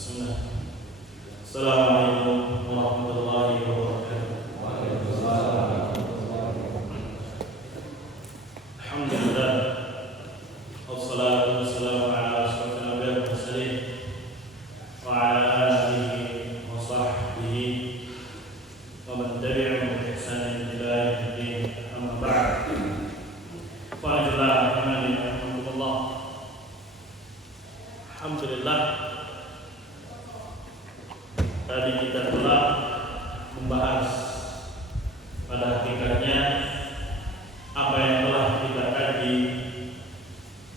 Bismillah. Assalamualaikum warahmatullahi wabarakatuh. Alhamdulillah. Wassalatu wassalamu ala asyrafil anbiya'i wal mursalin wa ala alihi wa sahbihi wa man tabi'ahum bi ihsanin ila yaumil din. Amma ba'd. Alhamdulillah. Tadi kita telah membahas pada hakikatnya apa yang telah kita kaji,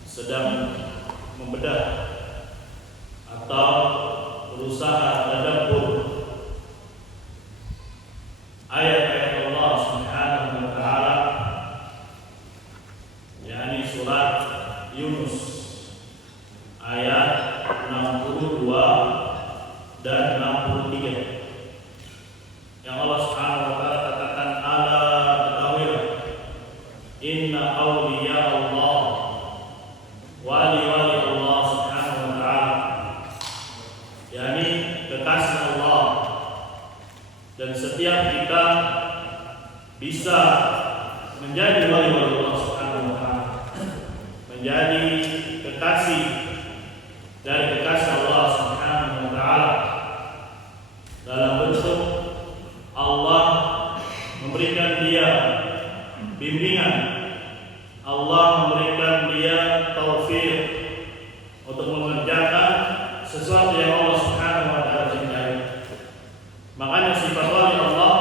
sedang membedah atau berusaha tadabbur ayat-ayat Allah Subhanahu wa taala, yakni surat Yunus ayat 62 dan 63, yang Allah Subhanahu wa taala katakan, ala ketahuilah inna awliya Allah, wali-wali Allah Subhanahu wa taala, yakni kekasih Allah. Dan setiap kita bisa menjadi wali-wali Allah Subhanahu wa taala, menjadi kekasih dari kekasih Allah Subhanahu wa taala, dalam bentuk Allah memberikan dia bimbingan, Allah memberikan dia taufik untuk mengerjakan sesuatu yang Allah Subhanahu wa taala cintai. Makanya sifat wali Allah,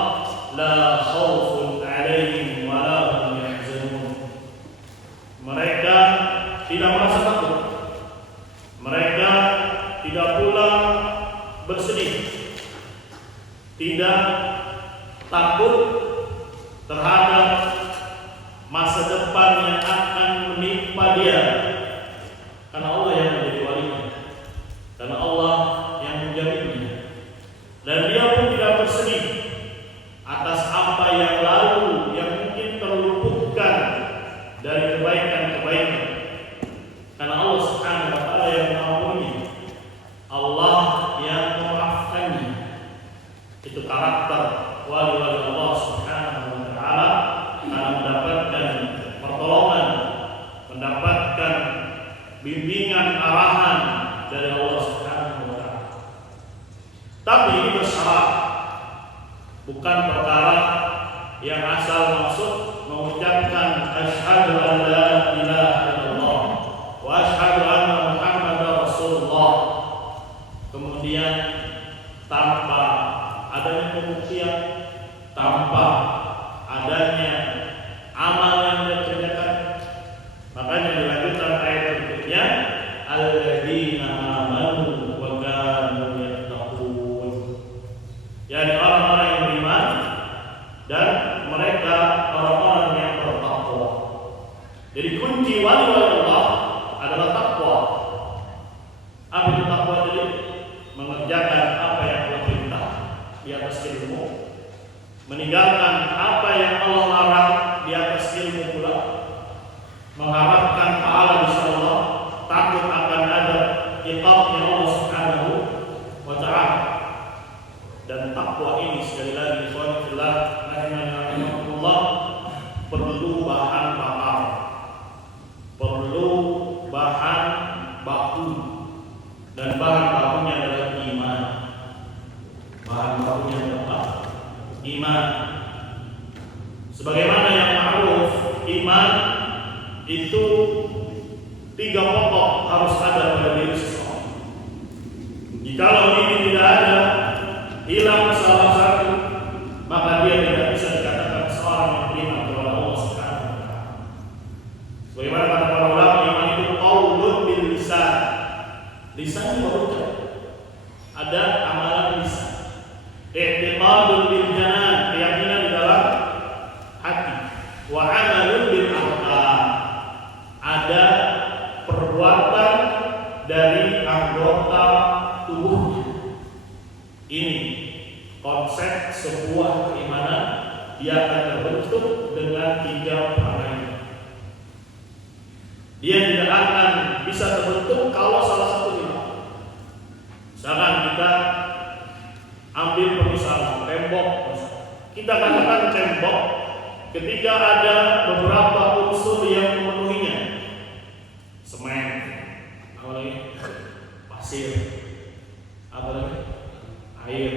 la khaufun 'alaihim wa la hum yahzanun. Mereka tidak merasa takut, mereka tidak pula bersedih, tidak takut terhadap masa depan yang akan menimpa dia, karena Allah yang menjadi walinya, karena Allah yang menjaminnya. Dan dia pun tidak bersedih atas apa yang lalu yang mungkin terluputkan dari kebaikan-kebaikan, karena Allah Subhanahu wa taala yang mengampuni, Allah yang memaafkannya. Itu karakter wali-wali Allah Subhanahu wa taala, karena mendapatkan pertolongan, mendapatkan bimbingan arahan dari Allah Subhanahu wa taala. Tapi ini bersyarat, bukan perkara yang asal maksud mengucapkan asyhadu an la ilaha illallah wa asyhadu anna Muhammadar Rasulullah, kemudian tanpa adanya pembuktian, tanpa adanya amal yang dikerjakan. Makanya dilanjutkan ayat berikutnya, alladzina amanu wa kanu yattaqun, yakni orang-orang yang beriman dan mereka orang-orang yang bertakwa. Jadi kunci wali-wali Allah adalah takwa. Apa itu takwa? Jadi mengerjakan apa yang Allah perintah di atas ilmu, meninggalkan apa yang Allah larang di atas ilmu pula, mengharapkan pahala di sisi Allah, takut akan ada iqabnya Allah Subhanahu wa taala. Dan takwa ini, sekali lagi ikhwan fillah rahimanallah, perlu bahan bakar, perlu bahan baku, dan bahan bakunya adalah iman. Bahan bakunya adalah iman. Sebagaimana yang ma'ruf, iman itu 3 pokok harus ada pada diri seseorang. Jikalau ini tidak ada, hilang salah satu, maka dia tidak bisa dikatakan seorang yang beriman kepada Allah Subhanahu wa taala. Sebagaimana kata para ulama, iman itu qaulun bil lisan. Lisan berucap, ada amalan lisan. I'tiqadun bil janan, keyakinan di dalam hati. Wa amalun bil arkan, ada perbuatan dari anggota tubuhnya. Ini konsep sebuah keimanan, dia akan terbentuk dengan 3 perangaian. Dia tidak akan bisa terbentuk kalau salah satu hilang. Misalkan kita katakan tembok ketika ada beberapa unsur yang memenuhinya. Semen, apa lagi? Pasir, apa lagi? Air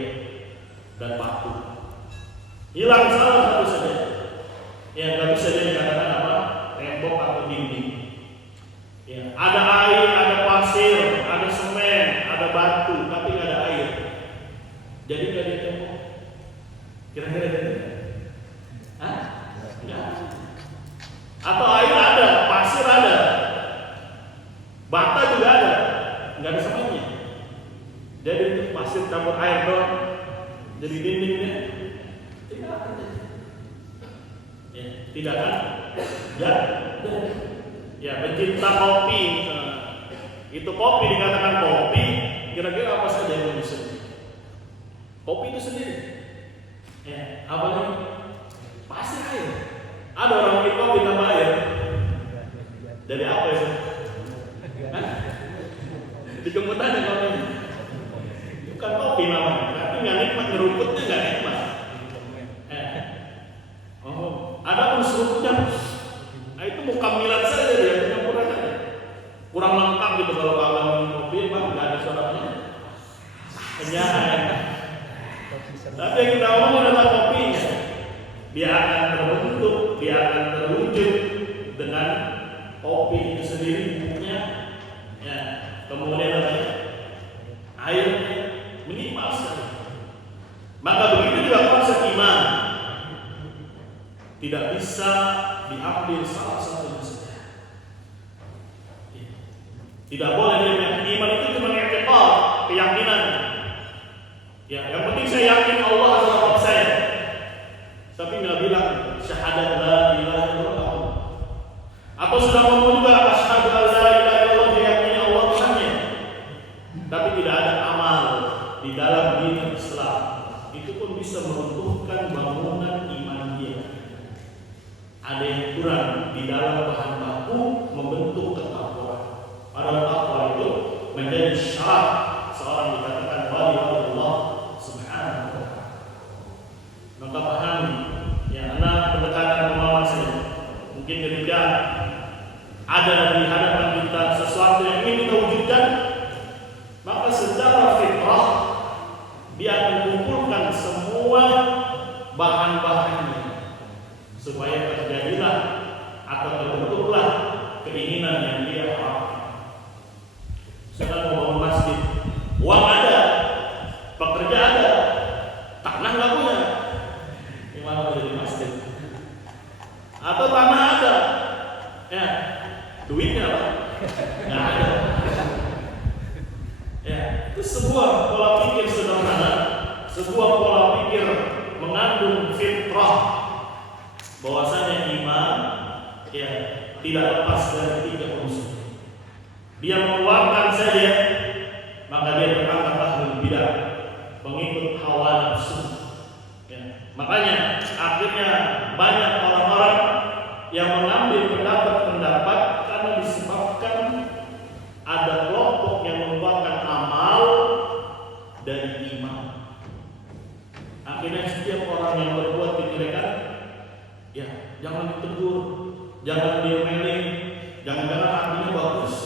dan batu. Hilang salah satu saja. Ya, nggak bisa dia dikatakan apa? Tembok atau dinding. Ya, ada air, ada pasir, ada semen, ada batu, tapi nggak ada air. Jadi nggak ada tembok. Kira-kira ada? Hah? Enggak. Atau air ada, pasir ada, bata juga ada, nggak ada semennya. Jadi itu pasir campur air doang. Jadi dindingnya tidak ada. Ya, tidak kan? Ya, ya pencinta kopi. Itu kopi dikatakan kopi. Kira-kira apa saja yang bisa? Kopi itu sendiri. Ya, apa lagi? Pasir air. Ada orang minum kopi tambah air. Dari apa itu? Dikemut aja kopinya. Bukan kopi namanya, tapi nggak nikmat, ngeruputnya nggak nikmat. Ada unsurnya. Itu mukamilat saja dia, penyempurna saja. Kurang lengkap gitu kalau minum kopi, bang nggak ada suaranya. Kenyang. Tapi yang kita omong adalah kopinya. Dia akan terbentuk, dia akan terwujud dengan kopi itu sendiri bumbunya. Ya, kemudian airnya minimal sekali. Maka begitu juga konsep iman. Tidak bisa diambil salah satunya saja. Tidak boleh dia meyakini iman itu cuma i'tiqad, keyakinan. Ya, yang penting saya yakin Allah adalah Rabb saya. Tapi nggak bilang syahadat la ilaha illallah. Atau sudah ngomong juga asyhadu an la ilaha illallah, diyakini Allah Tuhannya. Tapi tidak ada amal di dalam diri Islam. Itu pun bisa meruntuhkan bangunan iman dia. Ada yang kurang di dalam bahan baku membentuk ketakwaan. Padahal takwa itu menjadi syarat seorang dikatakan wali Allah Subhanahu wa ta'ala. Maka pahami, ya, anak pendekatan pemahaman saja. Mungkin ketika ada di hadapan kita sesuatu yang ingin kita wujudkan, maka secara fitrah dia akan kumpulkan semua bahan-bahannya supaya terjadilah atau terbentuklah keinginan yang dia harapkan. Sedang membangun masjid, uang ada, pekerja ada, tanah nggak punya, gimana mau jadi masjid? Atau tanah ada, ya, duitnya apa? Nggak ada. Ya, itu sebuah pola pikir sederhana, sebuah pola pikir mengandung fitrah bahwasanya iman, ya, tidak lepas dari 3 unsur. Dia mengeluarkan saja, maka dia terangkat ahlul bidah, pengikut hawa nafsu. Ya. Makanya akhirnya banyak orang-orang yang mengambil pendapat-pendapat karena disebabkan ada kelompok yang mengeluarkan amal dari iman. Akhirnya setiap orang yang berbuat kejelekan, ya, jangan ditegur, jangan diomelin, jangan-jangan hatinya bagus.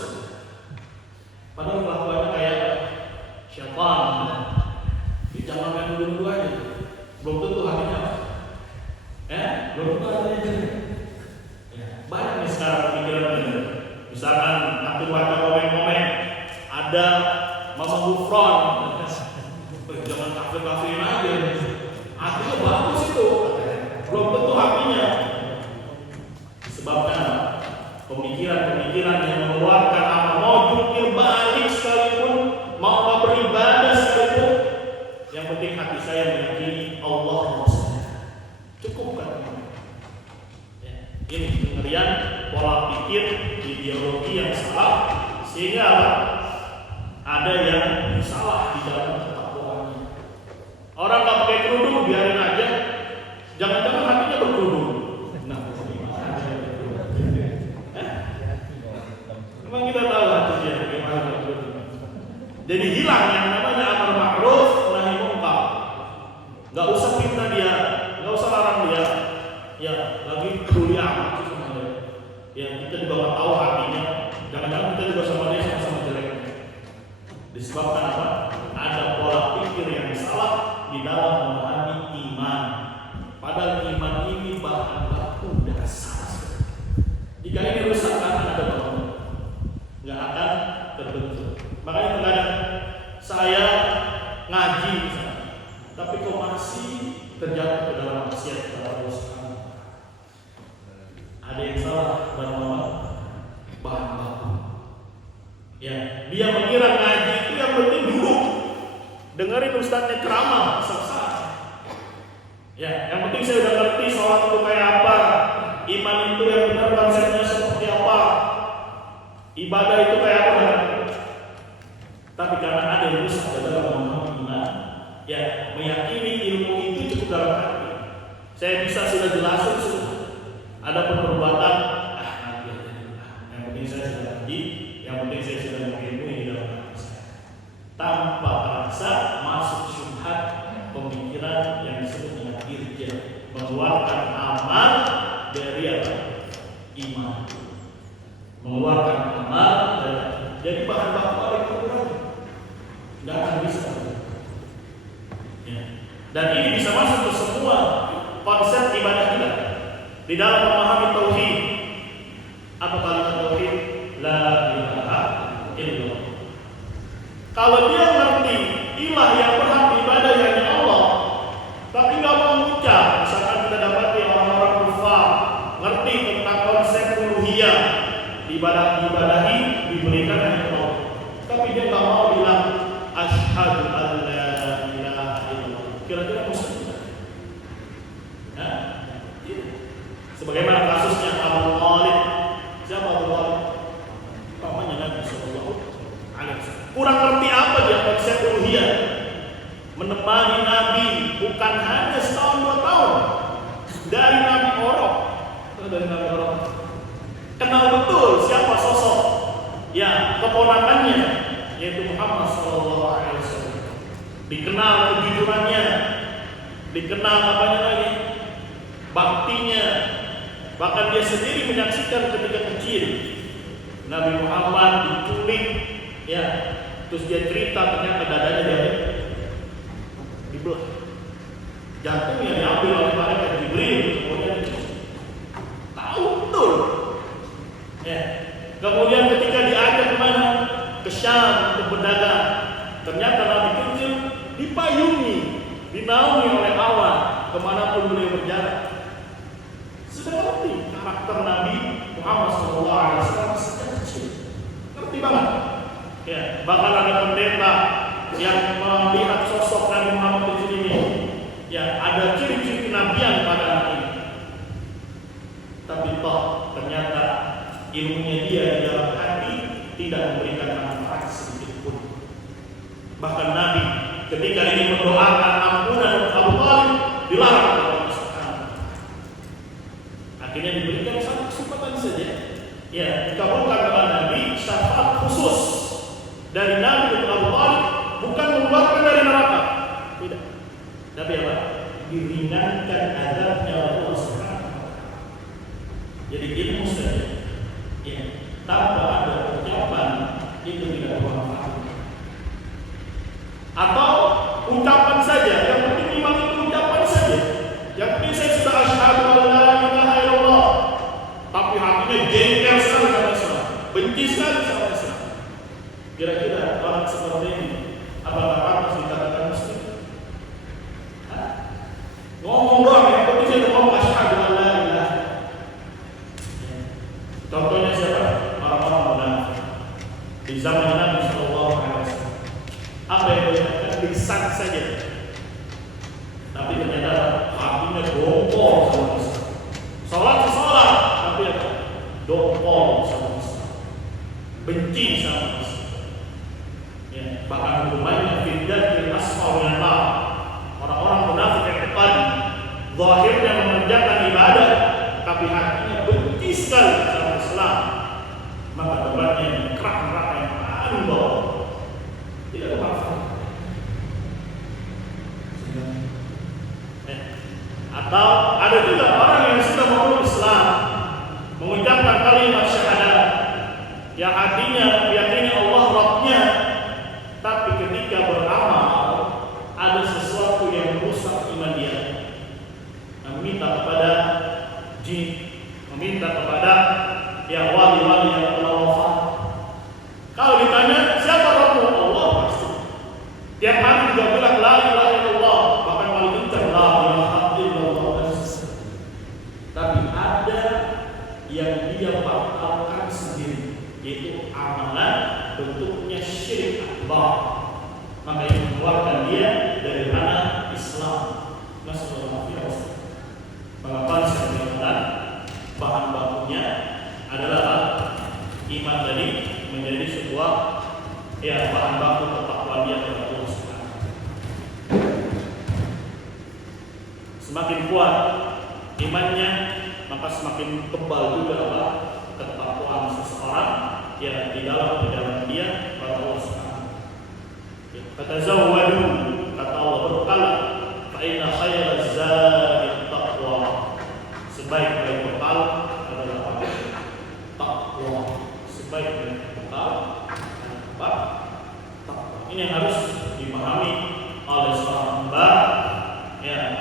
Padahal kelakuannya kayak syaitan. Jangan main dulu aja. Belum tentu hatinya apa? Belum tentu hatinya jernih. Banyak nih sekarang pikiran ini. Misalkan nanti baca komen-komen, ada Mama Gufron, jangan kafir-kafirin aja. Hatinya bagus itu. Belum tentu hatinya. Disebabkan pemikiran-pemikiran yang mengeluarkan amal, mau jukir balik sekalipun, mau beribadah sekalipun, yang penting hati saya meyakini Allah cukupkan. Ya, ini pengerian pola pikir ideologi yang salah, sehingga ada yang salah di dalam ketakwaannya. Orang nggak pakai kerudung biarin aja, jangan-jangan hatinya berkerudung. Memang kita tahu hatinya bagaimana. Jadi hilang yang namanya amar ma'ruf nahi munkar. Gak usah pinta dia, gak Ya, kita juga nggak tahu hatinya. Jangan-jangan kita juga sama dia sama-sama jelek. Disebabkan apa? Ada pola pikir yang salah di dalam memahami iman. Padahal iman ini bahan baku dasar. Jika ini rusak akan ada bangunan, nggak akan terbentuk. Makanya terkadang saya ngaji misalnya, tapi kok masih terjatuh ke dalam maksiat kepada Allah Subhanahu wa Ta'ala. Ada yang salah dalam bahan baku. Ya, dia mengira ngaji itu yang penting duduk, dengerin ustadznya ceramah, selesai. Ya, yang penting saya udah ngerti sholat itu kayak apa, iman itu yang benar konsepnya seperti apa, ibadah itu kayak apa. Tapi karena ada yang rusak dalam memahami iman, ya meyakini ilmu itu cukup dalam hati. Saya bisa sudah jelasin sudah. Ada perbuatan, nanti aja. Yang penting saya sudah ngaji, yang penting saya sudah mengilmui di dalam hati saya. Tanpa terasa masuk syubhat pemikiran yang disebut dengan irja, mengeluarkan amal dari apa? Iman. Mengeluarkan amal dari, jadi bahan baku paling kurang. Nggak akan bisa. Ya. Dan ini bisa masuk ke semua konsep ibadah kita. Di dalam memahami tauhid, apa kalimat tauhid? La ilaha illallah. Kalau dia ngerti ilah yang berhak ibadah hanya Allah, tapi nggak mau mengucap, misalkan kita dapati orang-orang kufar ngerti tentang konsep uluhiyah, ibadahi diberikan hanya Allah, tapi dia nggak mau bilang asyhadu an la ilaha illallah. Kira-kira muslim? Nah, sebagaimana kasusnya Abu Thalib. Siapa Abu Thalib? Pamannya Nabi Sallallahu Alaihi Wasallam. Kurang ngerti apa dia konsep uluhiyah. Menemani Nabi bukan hanya setahun 2 tahun. Dari Nabi Orok. Kenal betul siapa sosok ya keponakannya, yaitu Muhammad Sallallahu Alaihi Wasallam. Dikenal kejujurannya, dikenal apanya lagi? Baktinya. Bahkan dia sendiri menyaksikan ketika kecil Nabi Muhammad diculik, ya, terus dia cerita ternyata dadanya dia dibelah, jantungnya diambil oleh malaikat Jibril, kemudian tahu betul. Ya. Kemudian ketika diajak kemana? Ke Syam untuk berdagang, ternyata Nabi kecil dipayungi, dinaungi oleh awan kemanapun beliau berjalan. Sudah ngerti karakter Nabi Muhammad SAW sejak kecil, ngerti banget. Ya, bahkan ada pendeta yang melihat sosok Nabi Muhammad di sini, ya ada ciri-ciri kenabian pada anak ini. Tapi toh ternyata ilmunya dia di dalam hati tidak memberikan manfaat sedikit pun. Bahkan Nabi ketika ini mendoakan ampunan untuk Abu Thalib dilarang oleh Allah Subhanahu. Akhirnya diberikan satu kesempatan saja, ya dikabulkan oleh Nabi syafaat khusus dari Nabi untuk Abu Thalib, bukan mengeluarkan dari neraka, tidak, tapi apa? Diringankan azabnya oleh Allah Subhanahu. Jadi ilmu saja, ya, tanpa ada ucapan itu tidak bermanfaat. Atau ucapan saja, yang penting iman itu ucapan saja. Yang penting saya sudah asyhadu an la ilaha illallah, tapi hatinya jengkel sekali sama Islam, benci sekali sama Islam. Kira-kira orang seperti ini apakah pantas dikatakan muslim? Ngomong doang, yang penting saya ngomong asyhadu an la ilaha. Contohnya siapa? Orang-orang munafik di zaman Nabi Sallallahu Alaihi Wasallam. Apa yang dikatakan lisan saja, tapi ternyata hatinya dongkol sama Islam. Sholat, tapi apa? Dongkol sama Islam, benci sama Islam. Ya, bahkan hukumannya fiddatil asfal min nar. Orang-orang munafik yang tadi zahirnya mengerjakan ibadah, tapi hatinya benci sekali sama Islam, maka tempatnya kerak neraka yang paling bawah. Tidak ada manfaat. Atau ada juga orang yang sudah memeluk Islam, mengucapkan kalimat yang hatinya meyakini Allah Rabbnya, tapi ketika beramal ada sesuatu yang merusak iman dia, meminta kepada jin, meminta kepada yang wali-wali yang telah wafat. Kalau ditanya siapa Rabbmu, Allah pasti. Tiap hari juga bilang la ilaha illallah, bahkan paling kencang la ilaha illallah. Tapi ada yang dia batalkan sendiri, yaitu amalan bentuknya syirik akbar, maka itu mengeluarkan dia dari ranah Islam. Nasallallahu alaihi wasallam. Mengapa sekalian bahan bakunya adalah iman tadi menjadi sebuah bahan baku ketakwaan dia kepada Allah Subhanahu. Semakin kuat imannya, maka semakin tebal juga ketakwaan seseorang di dalam perjalanan dia kepada Allah Subhanahu. Kata zawwadu, kata Allah berkala, fa inna khairaz zadi taqwa. Sebaik-baik bekal adalah takwa. Sebaik-baik bekal adalah takwa. Ini yang harus dipahami oleh seorang hamba.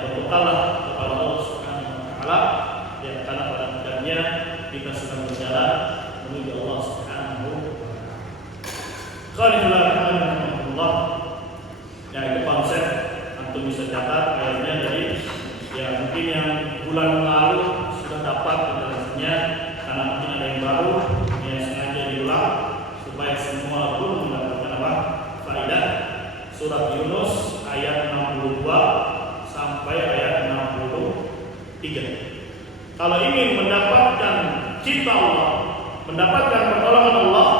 Berbekallah kepada Allah Subhanahu wa taala, karena pada akhirnya kita sedang berjalan menuju Allah Subhanahu wa taala. Itu konsep antum bisa catat ayatnya. Jadi mungkin yang bulan lalu sudah dapat penjelasannya, karena mungkin ada yang baru sengaja diulang supaya semua pun mendapatkan faedah. Surat Yunus ayat 62 sampai ayat 63. Kalau ingin mendapatkan cinta Allah, mendapatkan pertolongan Allah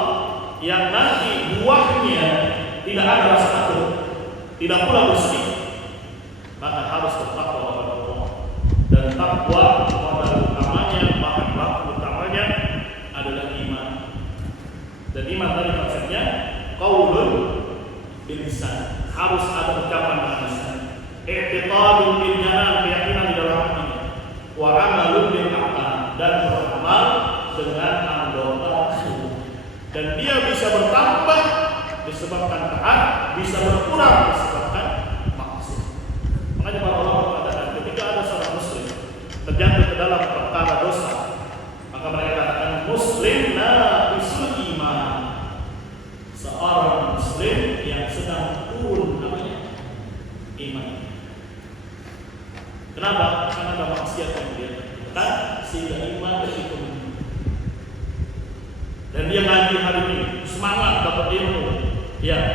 yang nanti buahnya tidak ada rasa takut, tidak pula bersih, maka harus bertakwa kepada Allah. Dan takwa modal utamanya, bahan baku utamanya adalah iman. Dan iman tadi konsepnya qaulun bil lisan, harus ada ucapan dengan lisan, i'tiqadun bil janan, keyakinan di dalam hati, wa amalun bil aqal, dan beramal dengan anggota tubuh. Dan dia bisa bertambah disebabkan taat, bisa berkurang disebabkan maksiat. Makanya para ulama mengatakan ketika ada seorang muslim terjatuh ke dalam perkara dosa, maka mereka katakan muslim naqisul iman, seorang muslim yang sedang turun iman. Kenapa? Karena ada maksiat yang dia lakukan sehingga iman itu. Dan dia ngaji hari ini semangat dapat ilmu,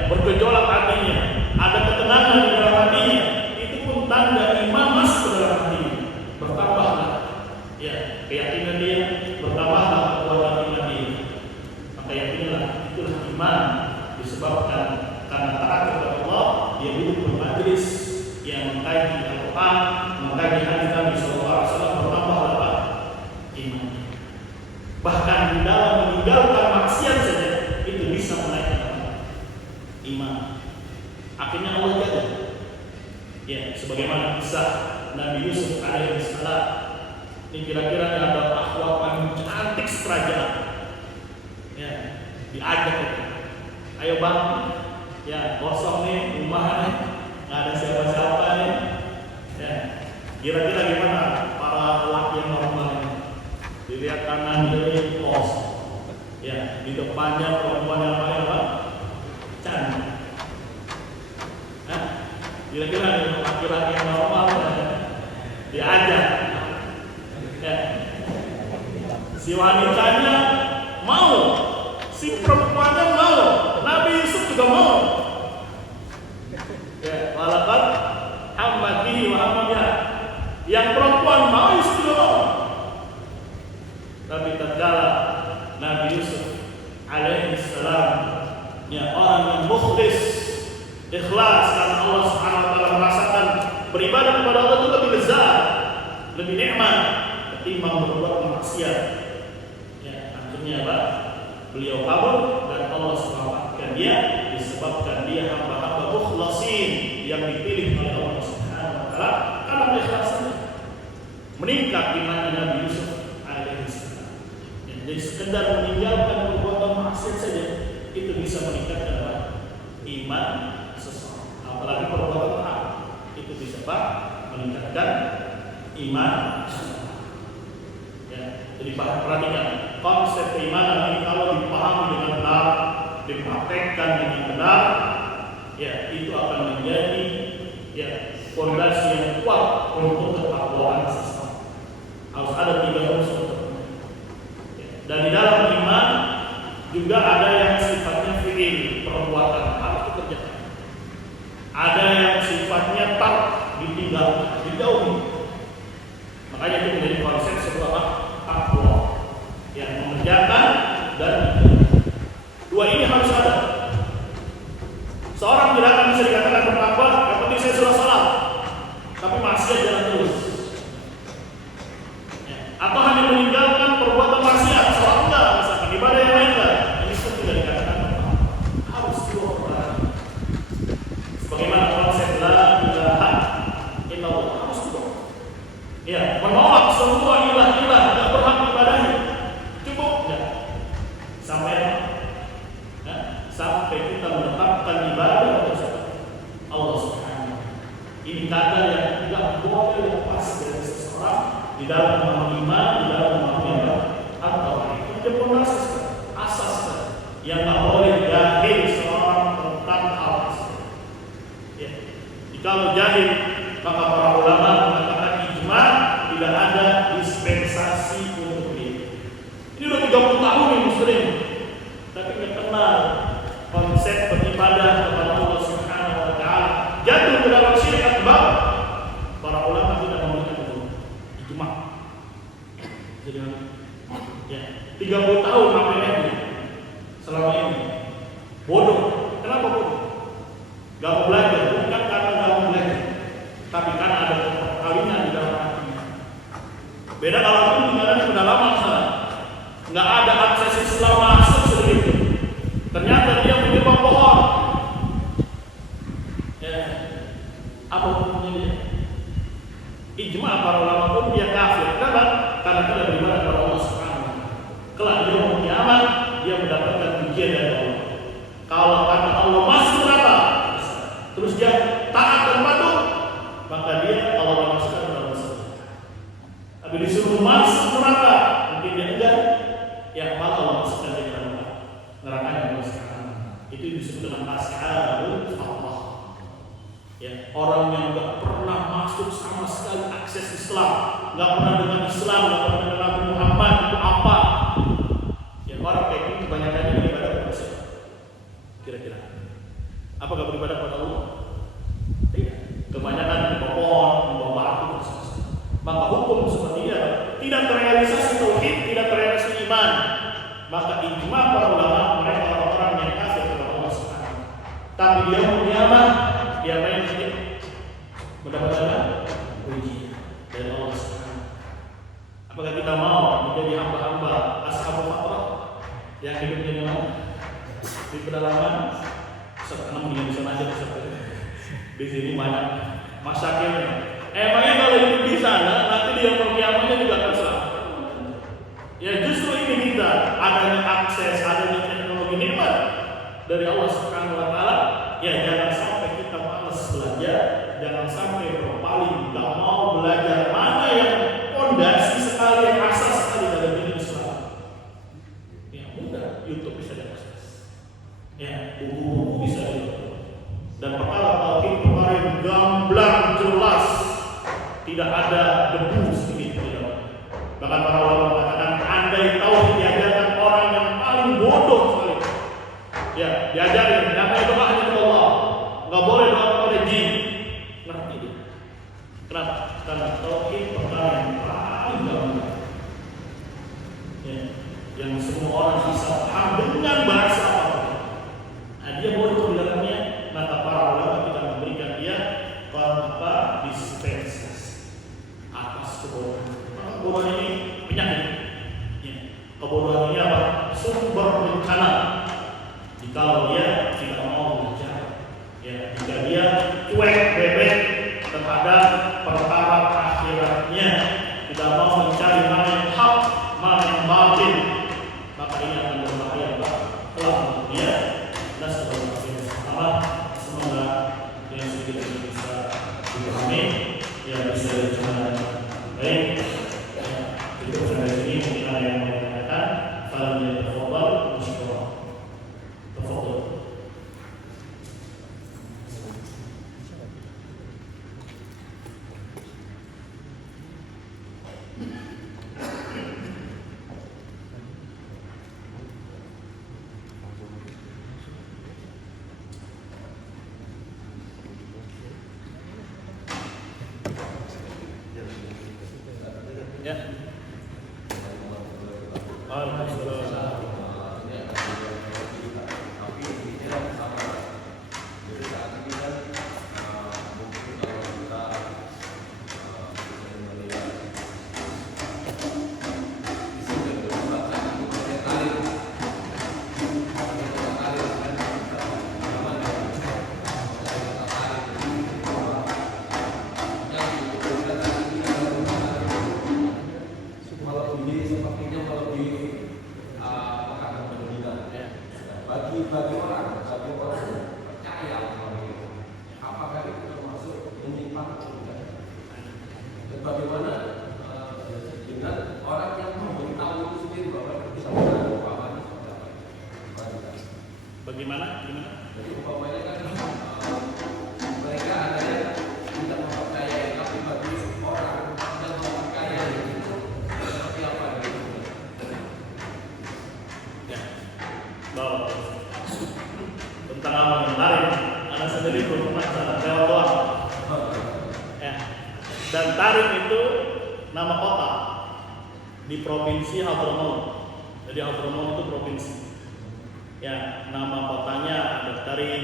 bergejolak hatinya, ada ketenangan di dalam hatinya, itu pun tanda iman masuk ke dalam hatinya. Bertambahlah keyakinan dia, bertambahlah kekuatan iman dia. Maka yakinilah itulah iman, disebabkan karena taat kepada Allah, dia duduk bermajlis yang mengkaji Al-Quran, mengkaji hadis Nabi SAW, bertambahlah iman. Bahkan di dalam meninggalkan maksiat saja itu bisa menaikkan iman. Akhirnya Allah jaga. Sebagaimana kisah Nabi Yusuf alaihissalam. Ini kira-kira ada akhlak paling cantik kerajaan. Diajak itu. Ayo bang, kosong nih rumahnya, nggak ada siapa-siapa nih. Kira-kira gimana para lelaki yang normal ini? Dilihat kanan kiri kos, di depannya perempuan yang paling cantik. Kira-kira laki-laki yang normal diajak, si wanitanya mau, si perempuannya mau, Nabi Yusuf juga mau. Walakat hamadihi wa hamadiha, yang perempuan mau, Yusuf juga mau. Tapi tatkala Nabi Yusuf alaihissalam orang yang mukhlis, ikhlas karena Allah Subhanahu wa taala, merasakan beribadah kepada Allah itu lebih lezat, lebih nikmat ketimbang berbuat maksiat. Akhirnya beliau kabur dan Allah selamatkan dia, disebabkan dia hamba-hamba mukhlasin yang dipilih oleh Allah Subhanahu wa taala karena keikhlasannya. Meningkat iman Nabi Yusuf alaihissalam. Jadi sekedar meninggalkan perbuatan maksiat maksiat saja itu bisa meningkatkan iman seseorang. Apalagi perbuatan haram itu bisa meningkatkan iman seseorang. Ya, jadi perhatikan konsep keimanan ini kalau dipahami dengan benar, dipraktekkan dengan benar, ya itu akan menjadi ya fondasi yang kuat untuk ketakwaan seseorang. Harus ada 3 unsur. Dan di dalam iman juga ada yang sifatnya fi'il, perbuatan harus dikerjakan. Ada yang sifatnya tak ditinggalkan, dijauhi. Makanya itu menjadi konsep sebuah takwa yang mengerjakan dan dijauhi. 2 ini harus ada. Seorang tidak akan bisa dikatakan bertakwa, yang penting saya sudah salah, tapi maksiat jalan terus. Ya. Atau hanya meninggalkan perbuatan maksiat, sholat enggak, misalkan ibadah yang lain enggak, ini pun tidak dikatakan bertakwa. Harus 2 perkara. Sebagaimana konsep la ilaha illallah harus 2. Ya, menolak semua ilah-ilah enggak berhak ibadahi. Cukup enggak? Sampai kita menetapkan ibadah kepada Allah Subhanahu. Ini kata yang tidak boleh lepas dari seseorang di dalam memahami iman, di dalam memahami atau itu pondasi asas yang tak boleh jahil seorang tentang hal tersebut. Ya. Jika jahil maka para ulama mengatakan ijma tidak ada dispensasi untuk dia. Ini udah 30 tahun nih muslim, tapi nggak kenal konsep beribadah kepada Allah Subhanahu wa taala, jatuh ke dalam syirik akbar. Para ulama tidak memberikan itu ijma. Jadi ya, 30 tahun maknanya selama ini bodoh. Kenapa bodoh? Gak mau belajar, bukan karena gak mau belajar, tapi karena ada perkawinan di dalam hatinya. Beda kalau pun tinggalnya di pedalaman sana, nggak ada akses Islam masuk sedikit. Ternyata dia menyebab pohon. Ya, apa hukumnya dia? Ijma para ulama pun dia kafir. Kenapa? Karena tidak beribadah kepada Allah Subhanahu wa taala. Kelak dia mau kiamat, dia mendapatkan ujian dari Allah. Kalau kata Allah masuk neraka, terus dia taat dan patuh, maka dia Allah masukkan ke dalam surga. Tapi disuruh masuk neraka, mungkin dia enggak, ya malah Allah masukkan dia ke dalam neraka yang itu disebut dengan ashabul Allah. Ya, orang yang enggak pernah masuk sama sekali akses Islam, enggak pernah dengan Islam, enggak pernah dengan Nabi Muhammad itu apa? Ya, orang kayak gitu kebanyakan beribadah kepada siapa? Kira-kira apa enggak beribadah kepada Allah? Tidak. Kebanyakan di pohon, di batu, maka hukum seperti ini tidak terrealisasi tauhid, tidak terrealisasi iman. Maka ijma para ulama mereka orang yang kafir kepada Allah Subhanahu. Tapi dia mau kiamat, dia pengen mendapatkan ujian dari Allah Subhanahu. Apakah kita mau menjadi hamba-hamba ashabul fatrah yang hidupnya di pedalaman? Sekarang di sana aja di sini banyak masyarakatnya. Emangnya kalau hidup di sana nanti dia mau kiamatnya juga akan selamat? Ya justru ini kita adanya akses, adanya teknologi nikmat dari Allah Subhanahu wa taala. Ya jangan sampai kita malas belajar, jangan sampai berpaling, tidak mau belajar mana yang fondasi sekali, yang asas sekali dalam diri Islam. Ya mudah, YouTube bisa diakses. Ya buku-buku bisa diakses. Dan perkara tauhid kemarin gamblang jelas, tidak ada debu sedikit di dalamnya. Bahkan para ulama mengatakan andai tauhid diajarkan orang yang paling bodoh sekali, ya diajarin namanya doa hanya kepada Allah, nggak boleh doa kepada jin, ngerti dia. Kenapa? Karena tauhid perkara yang paling gamblang, ya, yang semua orang bisa paham dengan bahasa apa. Nah, dia bodoh di dalamnya, maka para ulama kita memberikan dia dispensasi atas kebodohan. Kebodohan ini penyakit. Ya. Kebodohan ini apa? Sumber bencana. Jika dia tidak mau belajar, ya, jika dia cuek bebek terhadap perkara akhiratnya, tidak mau mencari mana yang hak, mana yang batil, maka ini akan berbahaya menit ya bisa dilaksanakan. Baik, itu sampai sini mungkin ada yang mau ditanyakan. Kalau dia terfobal, musyawarah. Terfobal. Ya. Bagi orang percaya apakah itu termasuk menyimpang atau tidak? Dan bagaimana dengan orang yang memberitahu itu sendiri bahwa bisa mengatakan umpamanya seperti apa? Bagaimana? Jadi umpamanya kan mereka ada yang tidak mempercayai, tapi bagi orang yang mempercayai itu seperti apa? Ya. Bahwa tentang amal yang tarik, anak sendiri belum pernah sana lewat doang. Ya. Dan Tarim itu nama kota di provinsi Hadramaut. Jadi Hadramaut itu provinsi. Ya, nama kotanya ada Tarim,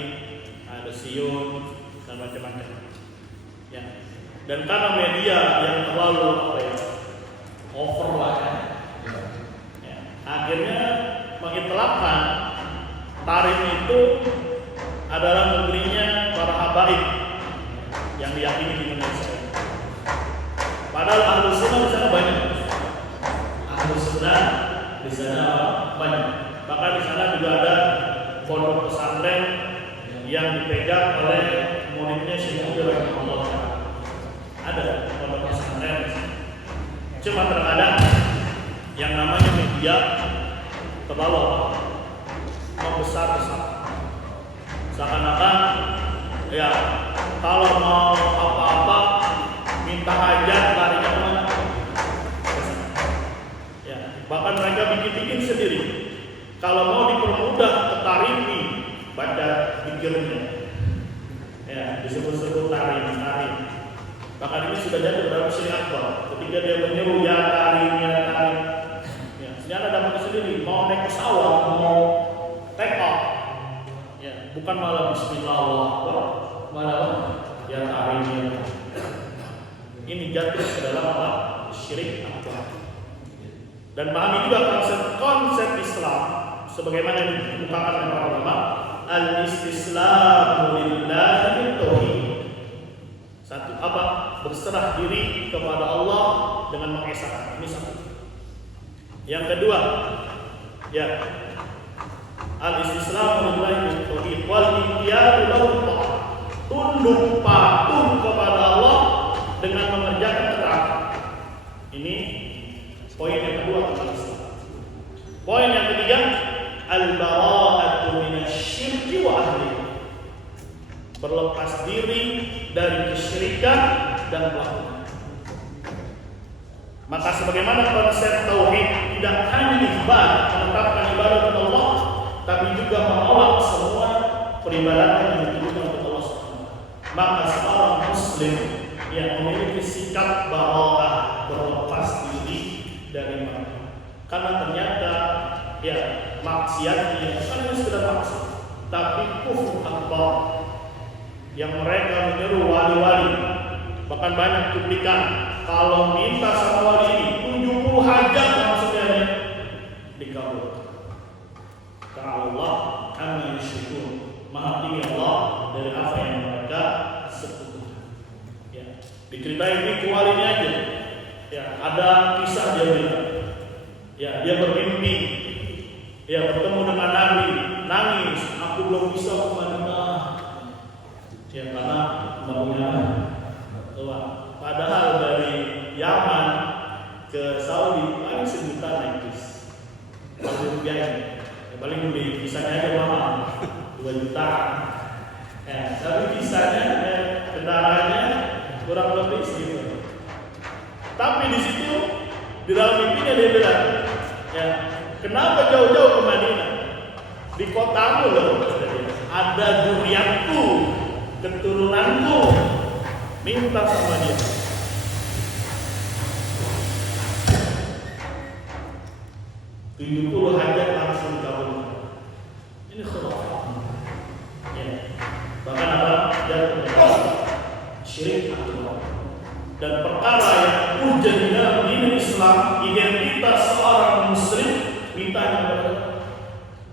ada Siun, dan macam-macam. Ya. Dan karena media yang terlalu over lah ya, akhirnya mengitlakkan Tarim itu adalah negerinya para habaib yang diyakini di Indonesia. Padahal Ahlus Sunnah di sana banyak. Ahlus Sunnah di sana banyak. Bahkan di sana juga ada pondok pesantren yang dipegang oleh muridnya Syekh Abdul Rahimahullah. Ada pondok pesantren. Cuma terkadang yang namanya media terlalu membesar-besar. Seakan-akan ya kalau mau apa-apa minta hajat larinya kemana? Ya, bahkan mereka bikin sendiri. Kalau mau dipermudah ke Tarimi, baca pikirnya. Ya, disebut-sebut tarim. Bahkan ini sudah jadi dalam syariat Akbar. Ketika dia menyeru ya tarim. Ya, sebenarnya dapat sendiri. Mau naik pesawat, mau take off. Ya, bukan malah Bismillah, malah ya tarim. Ini jatuh ke dalam apa? Syirik akbar. Dan pahami juga konsep Islam sebagaimana dikemukakan oleh para ulama, al-istislamu lillahi tauhid. Satu, apa? Berserah diri kepada Allah dengan mengesahkan. Ini satu. Yang kedua, ya, al-istislamu lillahi tauhid wal inqiyadu lahu ta'at. Tunduk patuh kepada Allah dengan mengerjakan ketaatan. Ini poin yang kedua tentang Islam. Poin yang ketiga, al-bara'atu minasyirki wa ahlihi. Berlepas diri dari kesyirikan dan pelakunya. Maka sebagaimana konsep tauhid tidak hanya isbat menetapkan ibadah kepada Allah, tapi juga menolak semua peribadatan yang ditujukan untuk Allah SWT. Maka seorang muslim yang memiliki sikap bara'ah, berlepas diri dari mereka. Karena ternyata ya maksiatnya bukan hanya sekedar maksiat, tapi kufur akbar yang mereka menyeru wali-wali. Bahkan banyak cuplikan kalau minta sama wali ini 70 hajat maksudnya dikabul. Karena Allah amma yusyrikun, maha tinggi Allah dari apa yang mereka sekutukan. Ya, diceritain ini ke walinya aja. Ya, ada kisah dia bilang. Ya, dia bermimpi. Ya, bertemu dengan Nabi, nangis, aku belum bisa ke Madinah. Ya, karena enggak punya Wah, padahal dari Yaman ke Saudi paling sejuta naik bis. Kalau rupiah ini, ya paling beli visanya aja mahal, 2 juta. Tapi visanya, kendaraannya kurang lebih segitu. Tapi di situ di dalam mimpinya dia bilang, ya kenapa jauh-jauh ke Madinah? Di kotamu loh, ada durianku, keturunanku, minta sama dia. Tujuh hajat langsung dikabulkan. Ini khurafat. Ya. Bahkan apa? Dan syirik akbar. Dan perkara yang ujian di dalam dini Islam, identitas seorang muslim minta kepada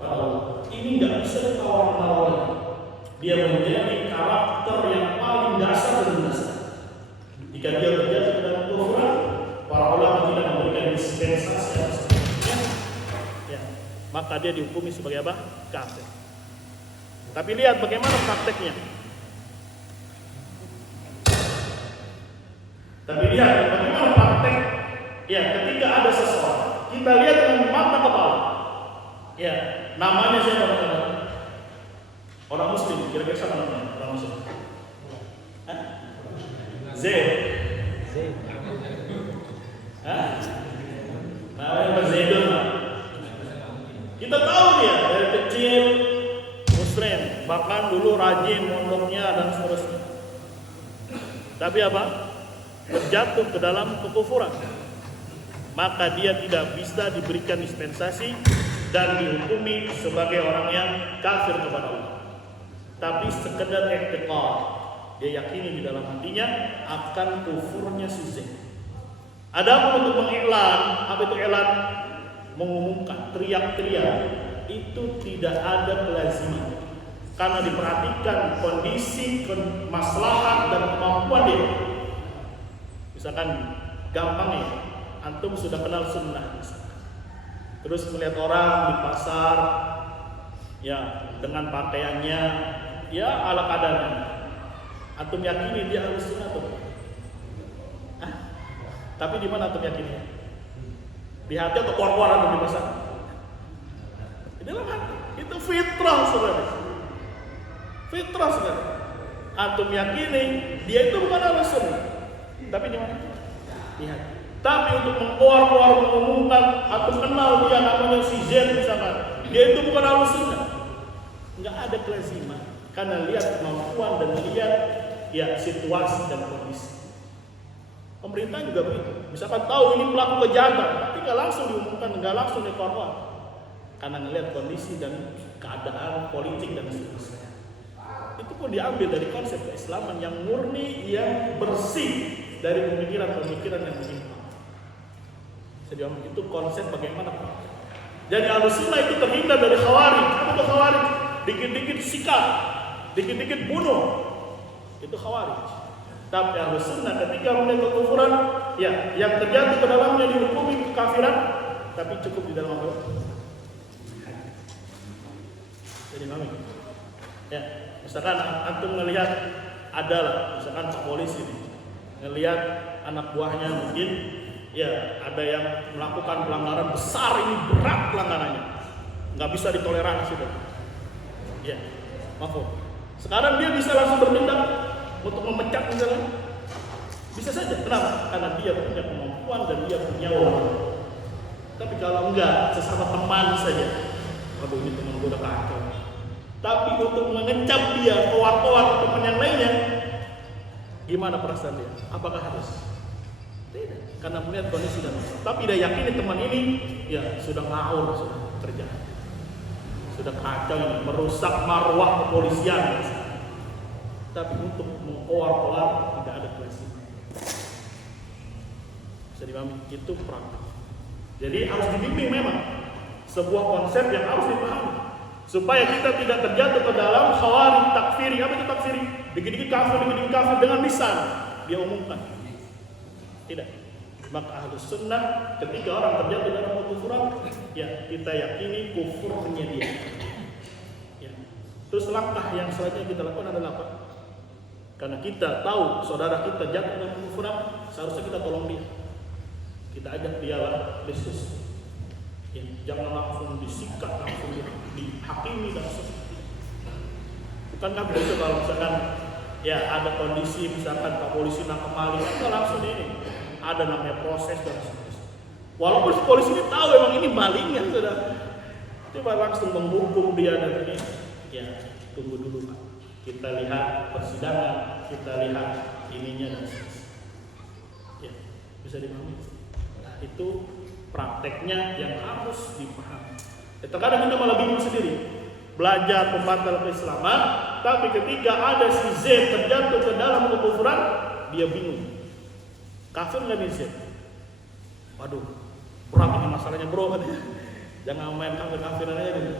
Allah. Ini nggak bisa ditawar-menawar lagi. Dia menjadi karakter yang paling dasar dan dasar. Jika dia terjatuh ke dalam kekufuran, para ulama tidak memberikan dispensasi. Ya, maka dia dihukumi sebagai apa? Kafir. Tapi lihat bagaimana prakteknya. Tapi lihat bagaimana praktek. Ya, ketika ada seseorang, kita lihat dengan mata kepala. Ya, namanya siapa? Orang Muslim, kira-kira siapa namanya? Orang Muslim. Zaid. Namanya Zaidun. Kita tahu dia dari kecil Muslim, bahkan dulu rajin mondoknya dan seterusnya. Tapi apa? Terjatuh ke dalam kekufuran. Maka dia tidak bisa diberikan dispensasi dan dihukumi sebagai orang yang kafir kepada Allah. Tapi sekedar i'tiqad, dia yakini di dalam hatinya akan kufurnya si Zaid. Adapun untuk mengiklan, apa itu iklan? Mengumumkan, teriak-teriak, itu tidak ada kelaziman. Karena diperhatikan kondisi, maslahat dan kemampuan dia. Misalkan gampang ya, antum sudah kenal sunnah, terus melihat orang di pasar, ya dengan pakaiannya, ya ala kadarnya, antum yakini dia harus sunnah tuh. Tapi di mana antum yakini? Di hati atau keluar-keluar antum di pasar? Di dalam hati. Itu fitrah saudara. Fitrah saudara. Antum yakini dia itu bukan ahlu sunnah. Tapi di mana? Di hati. Tapi untuk mengkeluar-keluar mengumumkan atau kenal dia namanya si Zaid misalkan, dia itu bukan ahlu sunnah. Enggak ada kelaziman karena lihat kemampuan dan lihat ya situasi dan kondisi. Pemerintah juga begitu. Misalkan tahu ini pelaku kejahatan, tapi nggak langsung diumumkan, nggak langsung dikeluarkan karena ngelihat kondisi dan keadaan politik dan seterusnya. Itu pun diambil dari konsep keislaman yang murni, yang bersih dari pemikiran-pemikiran yang menyimpang. Jadi itu konsep bagaimana. Jadi Ahlussunnah itu terhindar dari khawarij. Apa itu khawarij? Dikit-dikit sikat, dikit-dikit bunuh. Itu khawarij. Tapi Ahlussunnah ketika melihat kekufuran, ya yang terjatuh ke dalamnya dihukumi kekafiran, tapi cukup di dalam apa? Jadi mami. Ya, misalkan antum melihat adalah misalkan Pak Polisi nih, ngelihat anak buahnya mungkin ya ada yang melakukan pelanggaran besar, ini berat pelanggarannya, nggak bisa ditoleransi dong. Ya, maaf. Sekarang dia bisa langsung bertindak untuk memecat misalnya, bisa saja. Kenapa? Karena dia punya kemampuan dan dia punya uang. Tapi kalau enggak, sesama teman saja, waduh ini teman gue udah kacau. Tapi untuk mengecap dia, kowat-kowat teman yang lainnya, gimana perasaan dia? Apakah harus? Tidak, karena melihat kondisi dan tapi dia yakini teman ini ya sudah ngawur, sudah terjadi, sudah kacau ini, merusak marwah kepolisian. Tapi untuk mengkoar-koar tidak ada kelaziman. Bisa dipahami? Itu praktik. Jadi harus dibimbing memang sebuah konsep yang harus dipahami supaya kita tidak terjatuh ke dalam khawarij takfiri. Apa itu takfiri? Dikit-dikit kafir dengan lisan dia umumkan. Tidak. Maka Ahlussunnah ketika orang terjatuh dalam kekufuran, ya kita yakini kufurnya dia. Ya. Terus langkah yang selanjutnya kita lakukan adalah apa? Karena kita tahu saudara kita jatuh dalam kekufuran, seharusnya kita tolong dia. Kita ajak dia lah diskusi. Ya, jangan langsung disikat, langsung dihakimi dan seperti itu. Bukankah begitu kalau misalkan ya ada kondisi misalkan Pak Polisi nangkep maling, kan langsung ini ada namanya proses dan seterusnya. Walaupun si polisi ini tahu emang ini malingnya sudah, coba langsung menghukum dia dan ini. Ya tunggu dulu Pak, kita lihat persidangan, kita lihat ininya dan seterusnya. Ya bisa dipahami. Nah, itu prakteknya yang harus dipahami. Terkadang kita malah bingung sendiri. Belajar pembatal keislaman, tapi ketika ada si Z terjatuh ke dalam kekufuran, dia bingung. Kafir nggak nih Z? Waduh, berat ini masalahnya bro katanya. Jangan main kafir-kafiran aja dulu.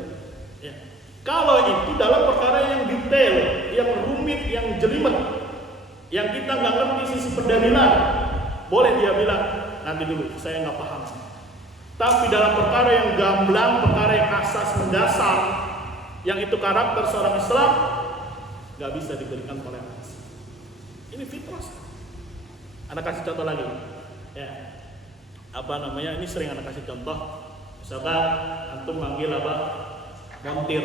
Ya. Kalau itu dalam perkara yang detail, yang rumit, yang jelimet, yang kita nggak ngerti sisi pendalilan, boleh dia bilang nanti dulu, saya nggak paham. Tapi dalam perkara yang gamblang, perkara yang asas mendasar, yang itu karakter seorang Islam, nggak bisa diberikan toleransi. Ini fitrah. Anak kasih contoh lagi, ya apa namanya? Ini sering anak kasih contoh. Misalkan antum manggil apa? Montir.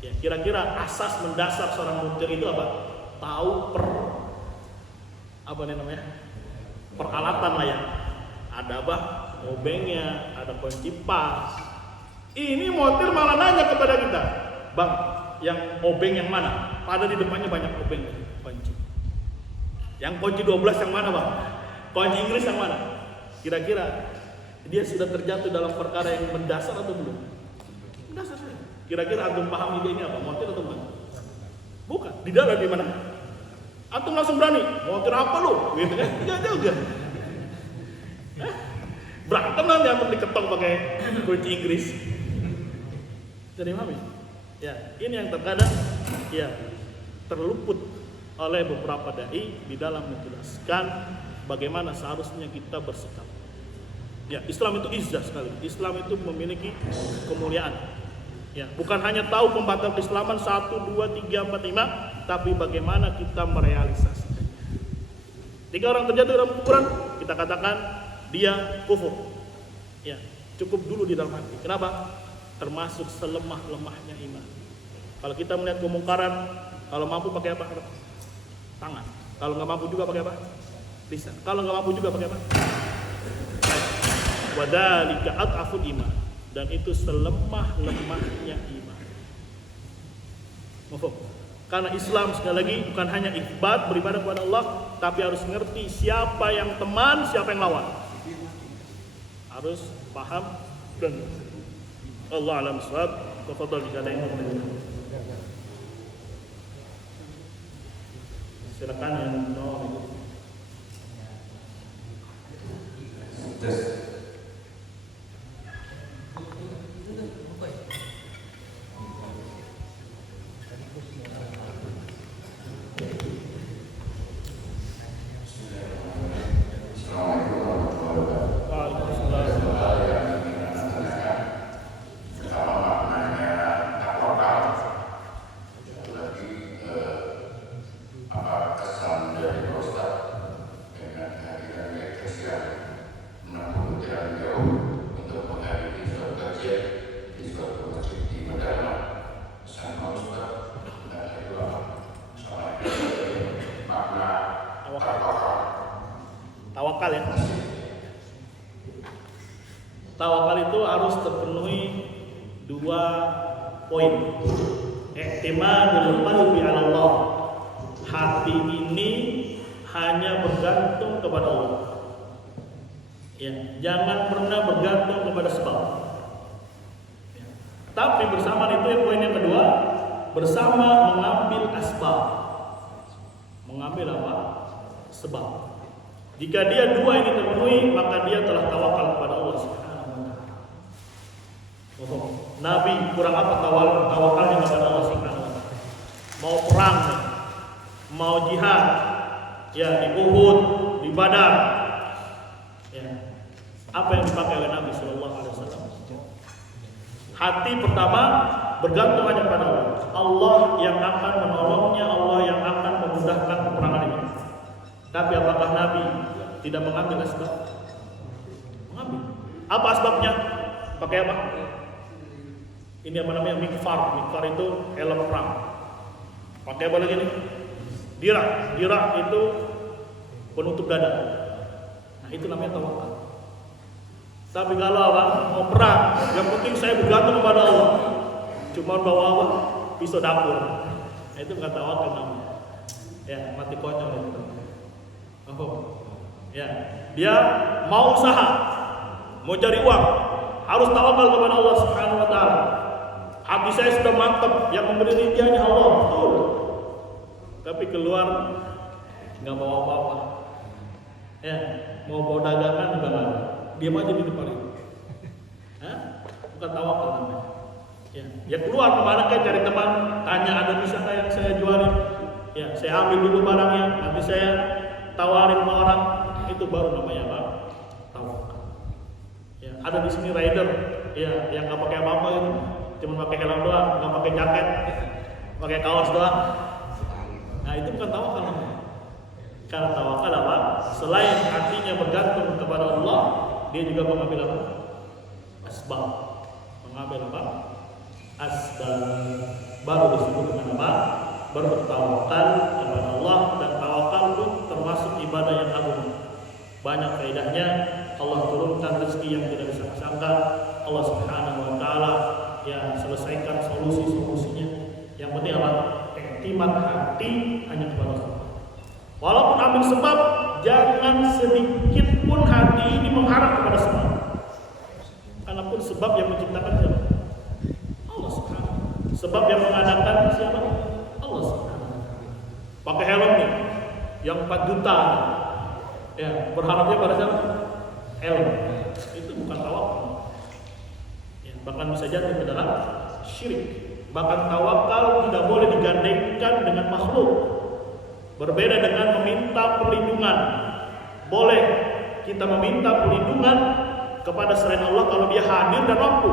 Ya kira-kira asas mendasar seorang montir itu apa? Tahu apa namanya? Peralatan lah ya. Ada apa? Obengnya, ada kunci pas. Ini montir malah nanya kepada kita, Bang, yang obeng yang mana? Pada di depannya banyak obeng kunci. Yang kunci 12 yang mana Bang? Kunci Inggris yang mana? Kira-kira dia sudah terjatuh dalam perkara yang mendasar atau belum? Mendasar saja. Kira-kira antum paham ide ini apa? Montir atau bukan? Bukan. Di dalam di mana? Antum langsung berani. Montir apa lu? Gitu kan? Enggak juga. Berantem nanti antum diketok pakai kunci Inggris. Jadi mami, ya ini yang terkadang ya terluput oleh beberapa dai di dalam menjelaskan bagaimana seharusnya kita bersikap. Ya Islam itu izzah sekali. Islam itu memiliki kemuliaan. Ya bukan hanya tahu pembatal keislaman 1, 2, 3, 4, 5, tapi bagaimana kita merealisasikannya. 3 orang terjatuh dalam kekufuran, kita katakan dia kufur. Ya cukup dulu di dalam hati. Kenapa? Termasuk selemah-lemahnya iman. Kalau kita melihat kemungkaran, kalau mampu pakai apa? Tangan. Kalau nggak mampu juga pakai apa? Lisan. Kalau nggak mampu juga pakai apa? Wadzalika ad'aful iman. Dan itu selemah-lemahnya iman. Mafhum? Karena Islam sekali lagi bukan hanya ibadah beribadah kepada Allah, tapi harus ngerti siapa yang teman, siapa yang lawan. Harus paham dan Allah alam shawab. Tafadhal jika ada yang mau. Silakan yang mau. Tawakal ya. Tawakal itu harus terpenuhi 2 poin. I'timadul qalbi 'ala Allah. Hati ini hanya bergantung kepada Allah. Ya, jangan pernah bergantung kepada sebab. Ya. Tapi bersamaan itu yang poin yang kedua, bersama mengambil asbab. Mengambil apa? Sebab. Jika dia 2 ini terpenuhi, maka dia telah tawakal kepada Allah Subhanahu wa taala. Nabi kurang apa tawakalnya kepada Allah Subhanahu wa taala? Mau perang, mau jihad, ya di Uhud, di Badar. Ya. Apa yang dipakai oleh Nabi sallallahu alaihi wasallam? Hati pertama bergantung hanya kepada Allah. Allah yang akan menolongnya, Allah yang akan memudahkan Tapi apakah Nabi tidak mengambil asbab? Mengambil. Apa asbabnya? Pakai apa? Ini apa namanya? Mikfar. Mikfar itu helm perang. Pakai apa lagi nih? Dirak. Dirak itu penutup dada. Nah itu namanya tawakal. Tapi kalau apa? Mau perang, yang penting saya bergantung kepada Allah. Cuma bawa apa? Pisau dapur. Nah, itu bukan tawakal namanya. Ya, mati konyol itu. Oh. Ya, dia mau usaha, mau cari uang, harus tawakal kepada Allah Subhanahu wa taala. Hati saya sudah mantap, yang memberi rizkinya Allah, betul. Tapi keluar nggak bawa apa-apa. Ya, mau bawa dagangan juga nggak ada. Diam aja di depan itu. Hah? Bukan tawakal namanya. Ya keluar kemana kayak cari teman, tanya ada bisa nggak yang saya jualin. Ya, saya ambil dulu barangnya, nanti saya tawarin sama orang, itu baru namanya apa? Tawakal. Ya, ada di sini rider, ya, yang nggak pakai apa-apa gitu, cuma pakai helm doang, nggak pakai jaket, pakai kaos doang. Nah itu bukan tawakal namanya. Karena tawakal apa? Selain hatinya bergantung kepada Allah, dia juga mengambil apa? Asbab. Mengambil apa? Asbab. Baru disebut dengan apa? Bertawakal kepada Allah, dan tawakal itu termasuk ibadah yang agung. Banyak faedahnya. Allah turunkan rezeki yang tidak disangka-sangka. Allah Subhanahu wa taala ya selesaikan solusi-solusinya. Yang penting apa? Iktimat hati hanya kepada Allah. Walaupun ambil sebab, jangan sedikit pun hati ini mengharap kepada sebab. Karena pun sebab yang menciptakan siapa? Allah Subhanahu. Sebab yang mengadakan siapa? Allah Subhanahu. Pakai helm nih, yang 4 juta, ya berharapnya pada siapa? Helm. Itu bukan tawakal. Ya, bahkan bisa jatuh ke dalam syirik. Bahkan tawakal tidak boleh digandengkan dengan makhluk. Berbeda dengan meminta perlindungan. Boleh kita meminta perlindungan kepada selain Allah kalau dia hadir dan mampu.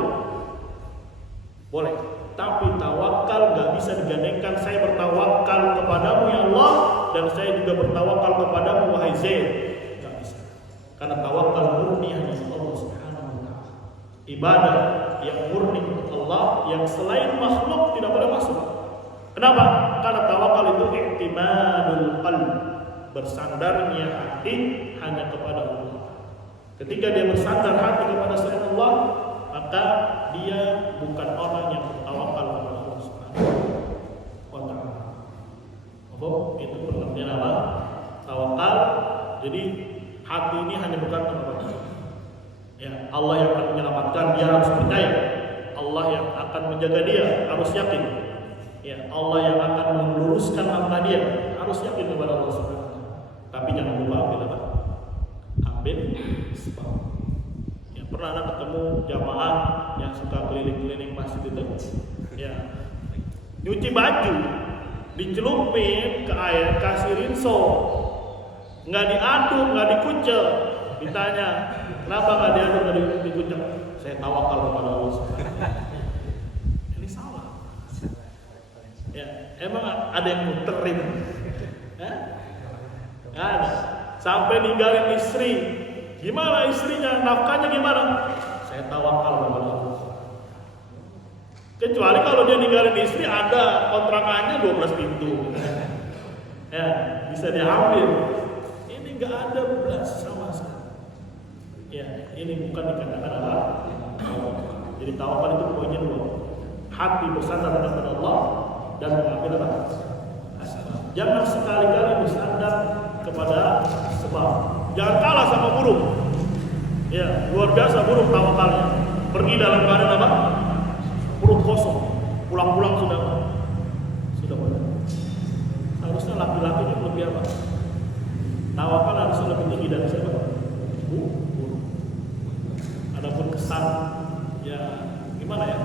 Boleh. Tapi tawakal gak bisa digandengkan. Saya bertawakal kepadamu ya Allah, dan saya juga bertawakal kepadamu wahai Zaid. Gak bisa. Karena tawakal murni hanya Allah Subhanahu wa taala. Ibadah yang murni untuk Allah, yang selain makhluk tidak boleh masuk. Kenapa? Karena tawakal itu i'timadul qalb, bersandarnya hati hanya kepada Allah. Ketika dia bersandar hati kepada selain Allah, maka dia bukan orang yang bertawakal kepada Allah Subhanahu wa taala. Itu pengertian apa? Tawakal. Jadi hati ini hanya bergantung kepada Allah. Ya, Allah yang akan menyelamatkan, dia harus percaya. Allah yang akan menjaga dia, harus yakin. Ya, Allah yang akan meluruskan langkah dia, harus yakin kepada Allah Subhanahu wa taala. Tapi jangan lupa ambil apa? Ambil sebab. Ya, pernah ada ketemu jamaah yang suka keliling-keliling masjid itu. Ya. Nyuci baju, dicelupin ke air, kasih rinso. Enggak diaduk, enggak dikucel. Ditanya, kenapa enggak diaduk, enggak dikucel? Saya tawakal kepada Allah Subhanahu wa taala. Ini salah. Ya, emang ada yang muterin? Nggak ada. Sampai ninggalin istri. Gimana istrinya? Nafkahnya gimana? Saya tawakal kepada Allah. Kecuali kalau dia ninggalin istri, ada kontrakannya 12 pintu. Ya, bisa diambil. Ini nggak ada belas sama sekali. Ya, ini bukan dikatakan apa? Jadi tawakal itu poinnya 2. Hati bersandar kepada Allah dan mengambil apa? Asbab. Jangan sekali-kali bersandar kepada sebab. Jangan kalah sama burung. Ya, luar biasa burung tawakalnya. Pergi dalam keadaan apa? Perut kosong. Pulang-pulang sudah boleh. Harusnya laki-laki itu lebih apa? Tawakal harusnya lebih tinggi dari siapa? Burung. Adapun kesan, ya gimana ya?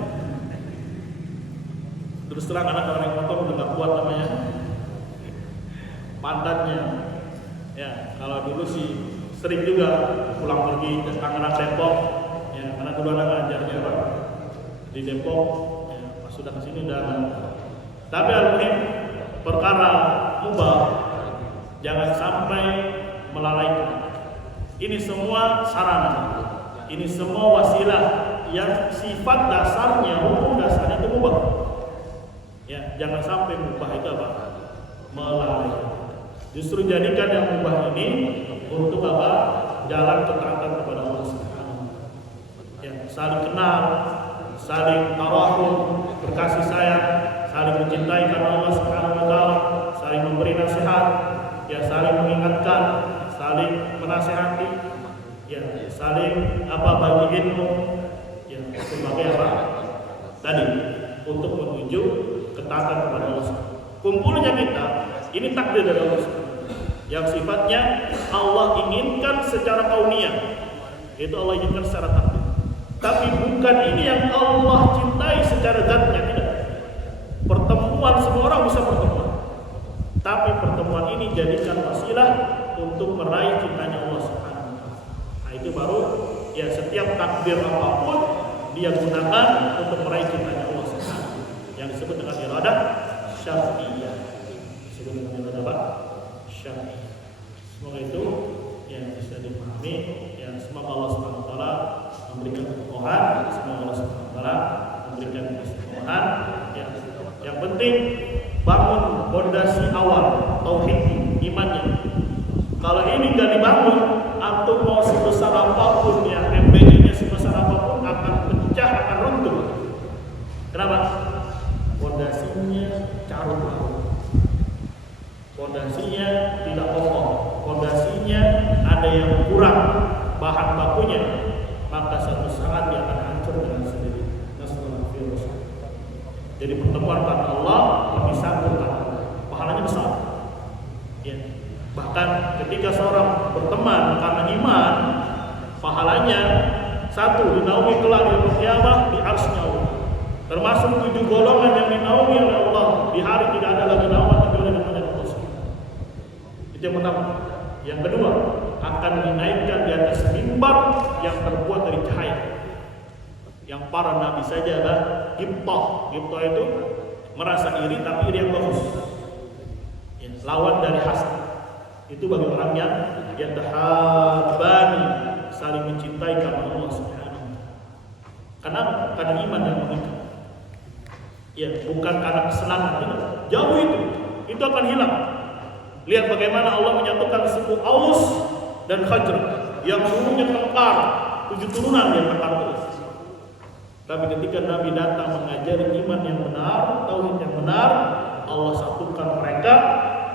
Terus terang anak orang yang motor udah gak kuat namanya pantatnya. Ya, kalau dulu sih sering juga pulang pergi ke Tangerang Depok. Ya, karena dulu anak ngajarnya Pak di Depok. Ya, pas sudah kesini udah. Tapi alhamdulillah perkara mubah Jangan sampai melalaikan. Ini semua sarana, ini semua wasilah yang sifat dasarnya, hukum dasarnya itu mubah. Ya, jangan sampai mubah itu apa? Melalaikan. Justru jadikan yang mubah ini untuk apa? Jalan ketaatan kepada Allah Subhanahu. Ya, saling kenal, saling tarahum, berkasih sayang, saling mencintai karena Allah Subhanahu wa taala, saling memberi nasihat, ya saling mengingatkan, saling menasihati, ya saling bagi ilmu, ya sebagai apa? Tadi untuk menuju ketaatan kepada Allah. Kumpulnya kita ini takdir dari Allah yang sifatnya Allah inginkan secara kauniyah, itu Allah inginkan secara takdir. Tapi bukan ini yang Allah cintai secara zatnya, tidak. Pertemuan semua orang bisa bertemu, tapi pertemuan ini jadikan wasilah untuk meraih cintanya Allah Subhanahu wa taala. Nah, itu baru ya setiap takdir apapun dia gunakan untuk meraih cintanya Allah Subhanahu wa taala. Yang disebut dengan iradah syar'iyyah. Disebut dengan iradah apa? Syar'iyyah. Semoga itu yang bisa dipahami. Ya, semoga Allah Subhanahu wa taala memberikan kekokohan, semoga Allah Subhanahu wa taala memberikan kekokohan. Ya, yang penting bangun fondasi awal tauhid imannya. Kalau ini nggak dibangun, antum mau sebesar apapun ya, MBA-nya sebesar apapun akan pecah, akan runtuh. Kenapa? Fondasinya carut marut. Fondasinya tidak kokoh. Fondasinya ada yang kurang bahan bakunya, maka satu saat dia akan hancur dengan sendiri. Jadi pertemuan karena Allah lebih sanggup pahalanya besar. Ya. Bahkan ketika seorang berteman karena iman, pahalanya satu dinaungi kelak di kiamat di arsy Allah. Termasuk 7 golongan yang dinaungi oleh Allah di hari tidak ada lagi naungan kecuali dengan Allah. Itu yang pertama. Yang kedua, akan dinaikkan di atas mimbar yang terbuat dari cahaya. Yang para nabi saja adalah gibtah. Gibtah itu merasa iri tapi iri yang bagus. Ya, lawan dari hasad. Itu bagi orang yang yatahabbani, saling mencintai karena Allah Subhanahu wa taala. Kenapa? Karena iman yang mengikat. Ya, bukan karena kesenangan, tidak. Jauh itu. Itu akan hilang. Lihat bagaimana Allah menyatukan suku Aus dan Khazraj yang dulunya tengkar, 7 turunan yang tengkar terus. Tapi ketika Nabi datang mengajari iman yang benar, tauhid yang benar, Allah satukan mereka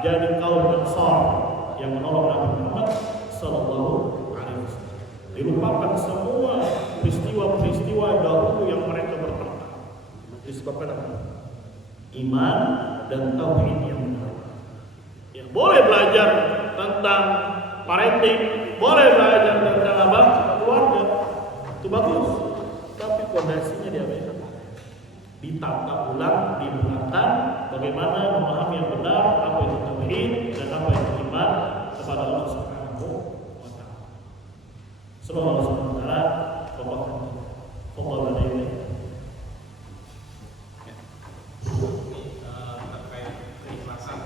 jadi kaum Ansar yang menolong Nabi Muhammad sallallahu alaihi wasallam. Dilupakan semua peristiwa-peristiwa dahulu yang mereka bertengkar. Disebabkan apa? Iman dan tauhid yang benar. Ya, boleh belajar tentang parenting, boleh belajar tentang apa? Keluarga. Itu bagus. Tapi fondasinya diabaikan. Ditata ulang, dibenarkan bagaimana memahami yang benar, apa itu tauhid dan apa itu iman kepada Allah Subhanahu wa taala. Semoga Allah Subhanahu wa taala fokus ini. Terkait keikhlasan.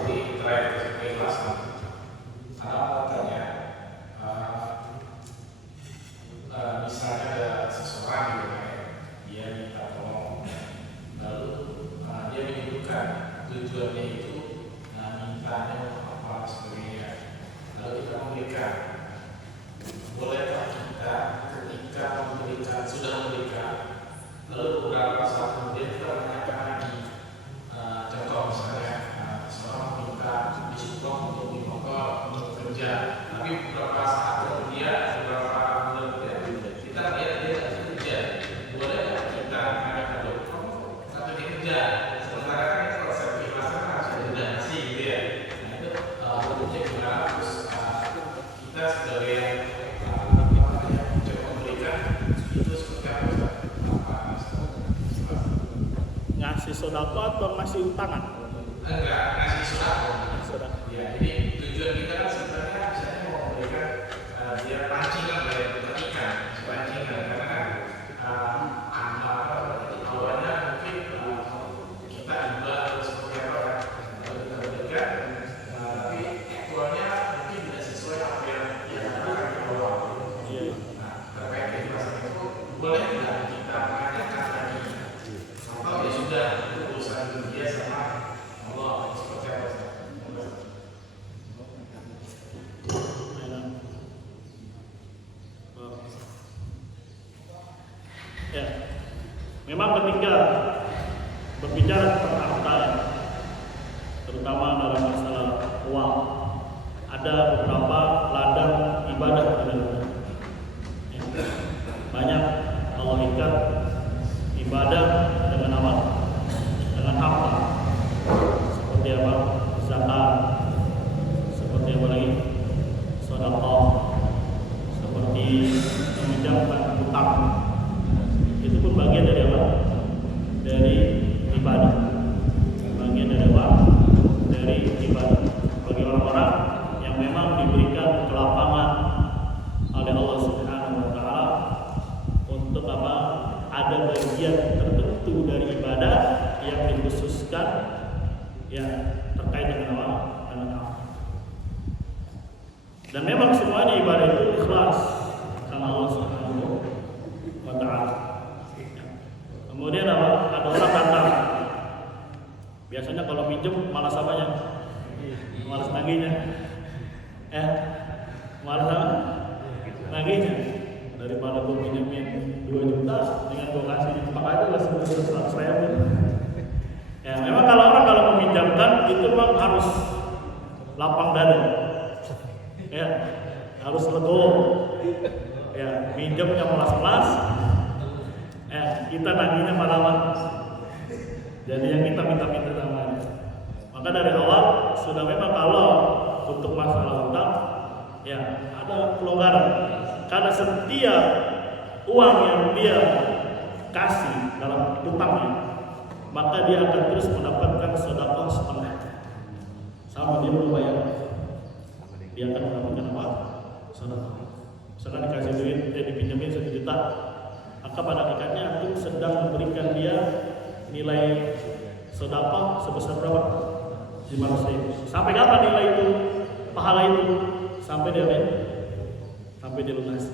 Jadi terkait keikhlasan. Ada katanya, misalnya ada seseorang gitu, dia minta tolong, lalu dia menyebutkan tujuannya itu mintanya apa sebagainya, lalu kita memberikan. Bolehkah kita ketika memberikan, sudah memberikan, lalu beberapa saat kemudian kita menanyakan lagi, contoh misalnya seorang minta disupport untuk di Bogor untuk kerja, tapi beberapa saat kemudian, beberapa bulan kemudian kita lihat dia tidak kerja. Bolehkah kita menanyakan kamu nggak pergi kerja? Sementara kan kalau saya keikhlasan kan sudah tidak ngasih gitu ya. Nah itu bentuknya gimana? Terus kita sebagai ngasih sedekah atau ngasih utangan? Enggak, ngasih sedekah. Ya, jadi tujuan kita kan sebenarnya misalnya mau memberikan biar pancingan, biar ikan, pancingan, karena kan Memang ketika berbicara tentang harta, terutama dalam masalah uang, ada beberapa ladang ibadah di dalamnya. Banyak Allah ikat ibadah dengan apa? Dengan harta. Seperti apa? Zakat. Seperti apa lagi? Sedekah. Seperti meminjamkan utang. Itu pun bagian dari apa? Dari ibadah. Bagian dari apa? Dari ibadah. Bagi orang-orang yang memang diberikan kelapangan oleh Allah Subhanahu wa taala untuk apa? Ada bagian tertentu dari ibadah yang dikhususkan ya terkait dengan apa? Dengan Allah. Dan memang semuanya ibadah itu ikhlas karena Allah Subhanahu wa taala. Kemudian apa? Ada orang datang. Biasanya kalau minjem malas apanya? Malas nagihnya. Malas apa? Nagihnya. Daripada gue pinjemin 2 juta dengan gue kasih di tempat aja lah 100.000. Ya, memang kalau meminjamkan itu memang harus lapang dada. Ya, harus legowo. Ya, minjemnya malas-malas. Kita nagihnya malah. Jadi yang kita minta-minta sama dia. Maka dari awal sudah memang kalau untuk masalah utang ya ada pelonggaran. Karena setiap uang yang dia kasih dalam utangnya, maka dia akan terus mendapatkan sedekah setengah. Sama dia belum bayar, dia akan mendapatkan apa? Sedekah. Misalkan dikasih duit, dipinjemin 1 juta, maka pada hakikatnya itu sedang memberikan dia nilai sedekah sebesar berapa? 500.000. Sampai kapan nilai itu? Pahala itu? Sampai dia sampai dilunasi.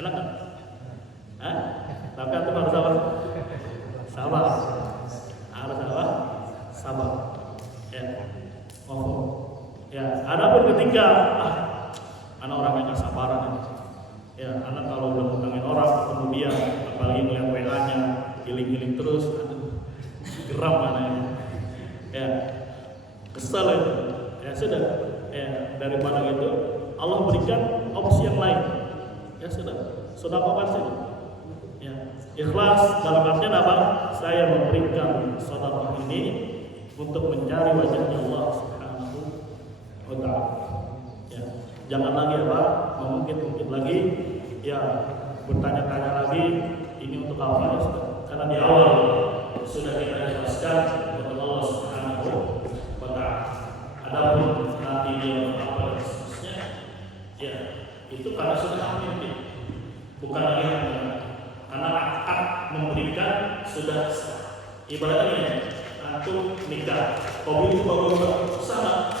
Enak kan? Tapi antum harus apa? Sabar. Harus apa? Sabar. Ya. Ya. Adapun ketika anak orang yang sabaran ini. Ya, anak kalau udah ngutangin orang kemudian apalagi ngeliat WA-nya giling-giling terus, geram anaknya. Ya. Kesel itu. Ya sudah. Ya, daripada itu Allah berikan opsi yang lain. Ya sudah, sedekahkan saja. Ya, ikhlas dalam artian apa? Saya memberikan sedekah ini untuk mencari wajahnya Allah Subhanahu wa taala. Ya, jangan lagi apa? Mengungkit-ungkit lagi, ya bertanya-tanya lagi ini untuk apa ya sudah. Karena di awal sudah kita jelaskan untuk Allah Subhanahu wa taala. Adapun nanti dia apa dan seterusnya, ya itu karena sudah mimpi, bukan lagi karena akad memberikan sudah ibaratnya antum nikah, hobi itu bagus sama,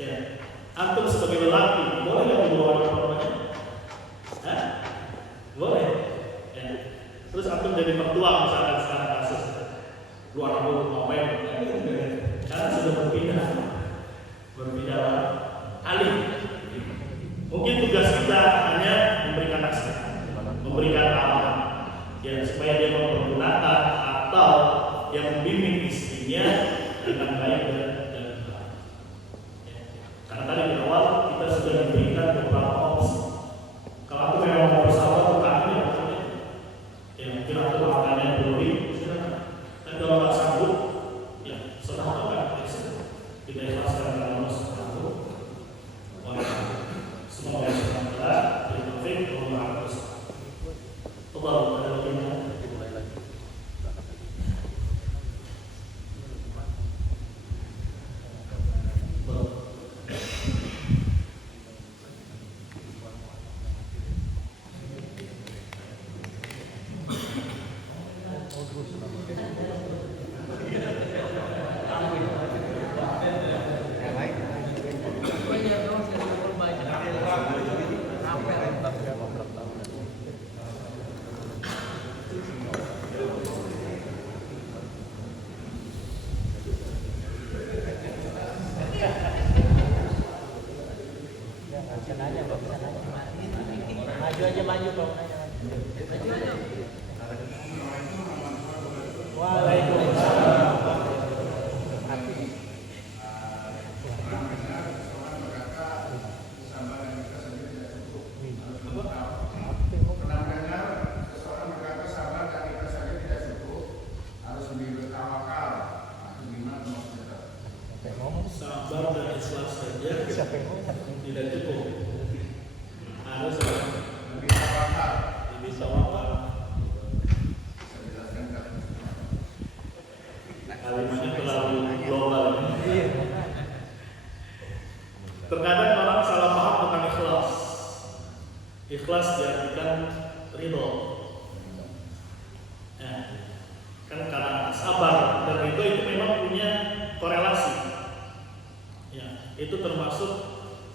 ya antum sebagai lelaki boleh nggak dibawa orang-orangnya? Boleh, ya. Terus antum jadi mertua misalkan sekarang kasus luar ngapain? Karena sudah berpindah alih. Mungkin tugas kita hanya memberikan nasihat, memberikan arahan, ya supaya dia mempergunakan atau yang membimbing istrinya dengan baik dan benar. Ya. Karena tadi di awal kita sudah diberikan beberapa opsi. Kalau aku memang mau bersahabat utangnya, ya mungkin aku makannya beli, dan kalau nggak sanggup, ya sedekahkan. Kita ikhlaskan dalam Allah Subhanahu wa taala. Semoga Allah bertaufik wa ma'ruf. Allahumma barik dimulai lagi.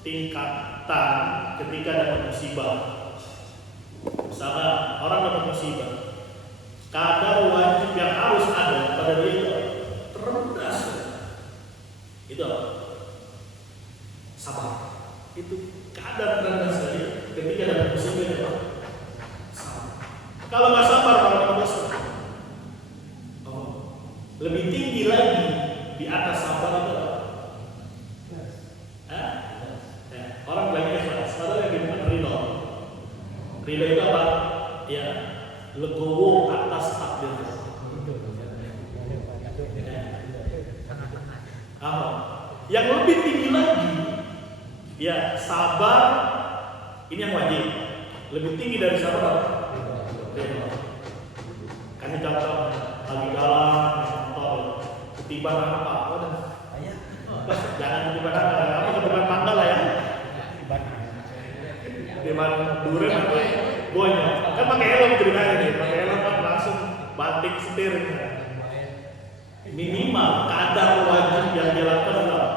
tingkatan ketika dapat musibah. Misalnya orang dapat musibah, kadar wajib yang harus ada pada dia itu terendah. Itu apa? Sabar. Itu kadar terendah sekali ketika dapat musibah itu apa? Sabar. Kalau nggak sabar malah dosa. Lebih tinggi lagi di atas sabar itu apa? Orang bilangnya ikhlas, padahal yang dibutuhkan ridho. Ridho itu apa? Ya, legowo atas takdir. Apa? Yang lebih tinggi lagi, ya sabar. Ini yang wajib. Lebih tinggi dari sabar apa? Ridho. Kan contoh lagi jalan, ketiban apa? Jangan ketiban apa? Ketiban tanggal lah ya. Ketiban durian apa? Bonya. Kan pakai helm ceritanya nih. Pakai helm kan langsung banting setir. Minimal kadar wajib yang dilakukan adalah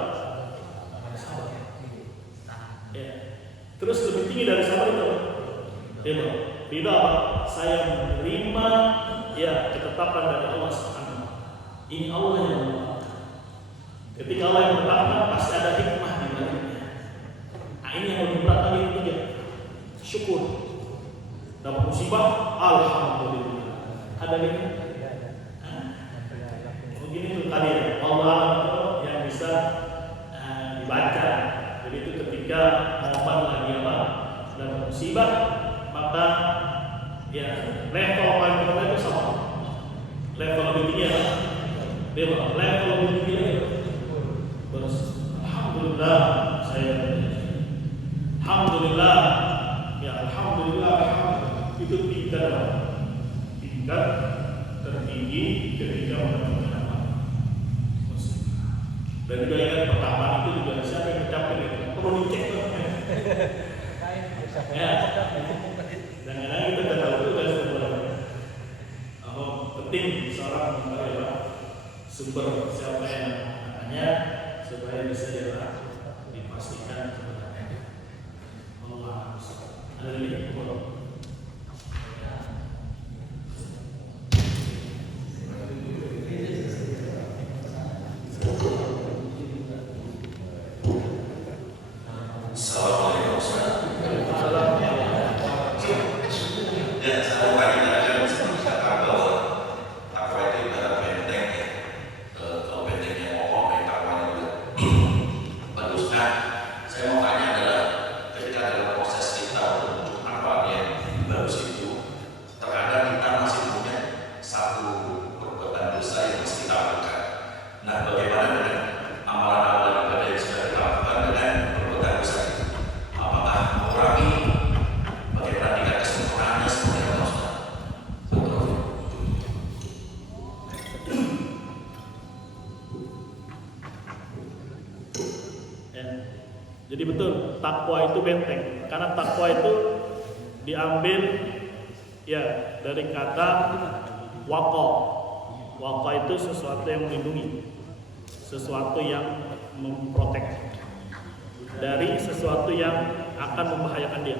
ya. Terus lebih tinggi dari sabar itu apa? Ridho. Ridho apa? Saya menerima ya ketetapan dari Allah Subhanahu. Ini Allah yang menetapkan. Ketika Allah yang menetapkan pasti ada hikmah di dalamnya. Nah ini yang lebih berat lagi ketiga. Syukur. Dapat musibah, alhamdulillah. Ada ini? Begini tuh tadi ya. Allah yang bisa dibaca. Jadi itu ketika momen lagi apa? Dapat musibah, maka ya level paling rendah itu sama. Level lebih tinggi ya. Level lebih tinggi lagi. Terus alhamdulillah saya alhamdulillah ya alhamdulillah itu tingkat tertinggi ketika mendapatkan musibah. Dan juga ingat pertama itu juga siapa yang mencapai itu perlu dicek tuh. Ya. Dan kadang kita tidak tahu itu sebenarnya. Penting seorang mengetahui sumber siapa yang hanya supaya bisa dipastikan kebenarannya. Allah ada lagi Jadi betul, takwa itu benteng. Karena takwa itu diambil ya dari kata waqa. Waqa itu sesuatu yang melindungi, sesuatu yang memprotek dari sesuatu yang akan membahayakan dia.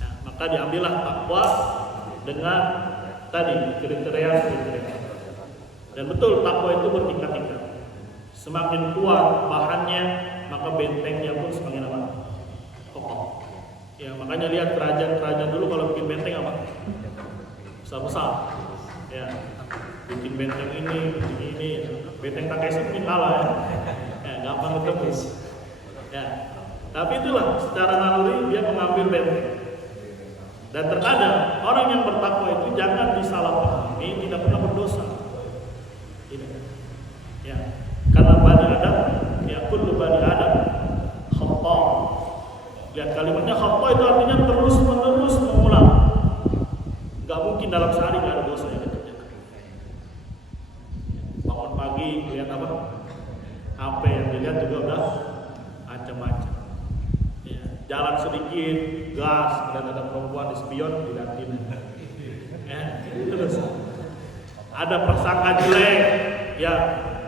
Nah, maka diambillah takwa dengan tadi kriteria. Dan betul takwa itu bertingkat-tingkat. Semakin kuat bahannya, maka bentengnya pun semakin apa? Kokoh. Ya makanya lihat kerajaan-kerajaan dulu kalau bikin benteng apa? Besar-besar. Ya, bikin benteng ini, bikin ini. Benteng Takeshi mungkin kalah ya. Ya gampang ketebus. Ya, tapi itulah secara naluri dia mengambil benteng. Dan terkadang orang yang bertakwa itu jangan disalahpahami, tidak pernah berdosa. Tidak. Ya, karena Bani Adam, ya kullu Bani Adam khata. Lihat kalimatnya khata itu artinya terus menerus mengulang. Gak mungkin dalam sehari gak ada dosa yang dikerjakan. Bangun pagi lihat apa? HP yang dilihat juga udah macam-macam. Ya, jalan sedikit, gas, dan ada perempuan di spion dilihatin. Terus ada prasangka jelek, ya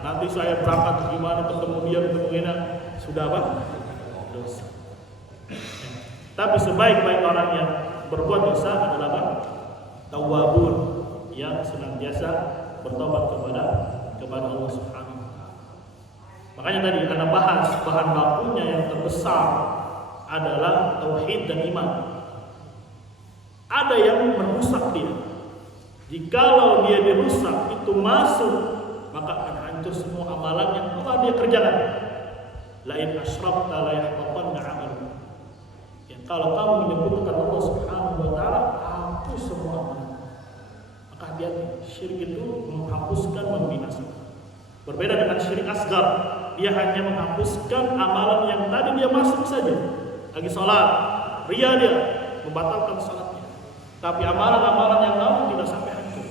nanti saya berangkat gimana ketemu dia ketemu ini sudah apa? dosa. Tapi sebaik-baik orang yang berbuat dosa adalah apa? Tawwabun, yang senantiasa bertobat kepada Allah Subhanahu wa taala. Makanya tadi Anda bahas bahan bakunya yang terbesar adalah tauhid dan iman. Ada yang merusak dia. Jikalau dia dirusak, itu masuk, maka akan hancur semua amalan yang telah dia kerjakan. Lain asyrakta la yahbatanna 'amaluka. Ya, kalau kamu menyebutkan Allah Subhanahu wa taala, hapus semua amalan. Maka hati-hati, syirik itu menghapuskan, membinasakan. Berbeda dengan syirik asgar, dia hanya menghapuskan amalan yang tadi dia masuk saja. Lagi sholat, ria dia, membatalkan sholatnya. Tapi amalan-amalan yang lalu tidak sampai hancur.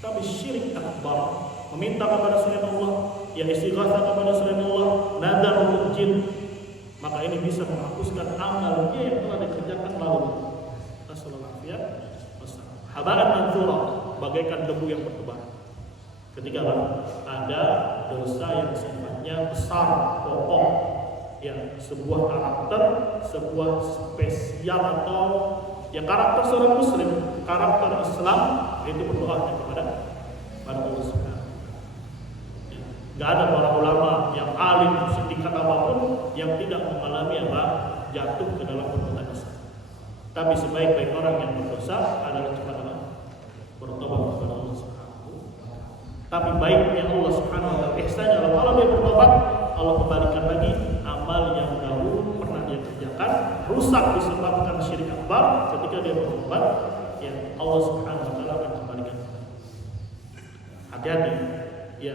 Tapi syirik akbar, meminta kepada selain Allah, yang istighatsah kepada selain Allah, nadar untuk jin, maka ini bisa menghapuskan amal dia yang telah dikerjakan lalu. Rasulullah ya, habaran manthura, bagaikan debu yang bertebar. Ketika ada dosa yang sifatnya besar, pokok, ya sebuah karakter, sebuah spesial atau ya karakter seorang muslim, karakter Islam, itu berdoa kepada Allah Subhanahu. Gak ada para ulama yang alim setingkat apapun yang tidak mengalami apa jatuh ke dalam perbuatan dosa. Tapi sebaik-baik orang yang berdosa adalah cepat bertobat kepada Allah Subhanahu. Tapi baiknya Allah Subhanahu wa taala ihsannya kalau dia bertobat, Allah kembalikan lagi amal yang dahulu pernah dia kerjakan rusak disebabkan syirik akbar. Ketika dia bertobat, ya Allah Subhanahu wa taala akan kembalikan. Hati-hati, ya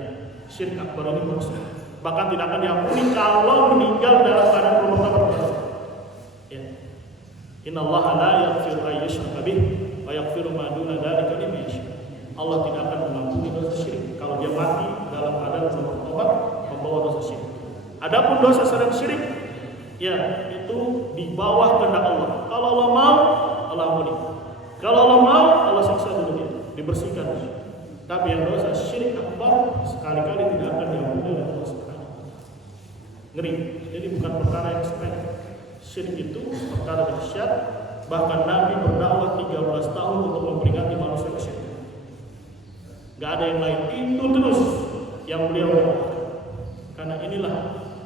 syirik akbar ini merusak. Bahkan tidak akan diampuni kalau meninggal dalam keadaan bertobat dosa. Ya. Innallaha la yaghfiru an yushraka bihi wa yaghfiru ma duna dzalika liman yasha. Allah tidak akan mengampuni dosa syirik kalau dia mati dalam keadaan bertobat membawa dosa syirik. Adapun dosa selain syirik, ya itu di bawah kehendak Allah. Kalau Allah mau, Allah ampuni. Kalau Allah mau, Allah siksa dulu dia, dibersihkan. Tapi yang dosa syirik akbar sekali-kali tidak akan diampuni oleh Allah Subhanahu. Ngeri. Jadi bukan perkara yang sepele. Syirik itu perkara dahsyat. Bahkan Nabi berdakwah 13 tahun untuk memperingati manusia syirik. Gak ada yang lain, itu terus yang beliau lakukan. Karena inilah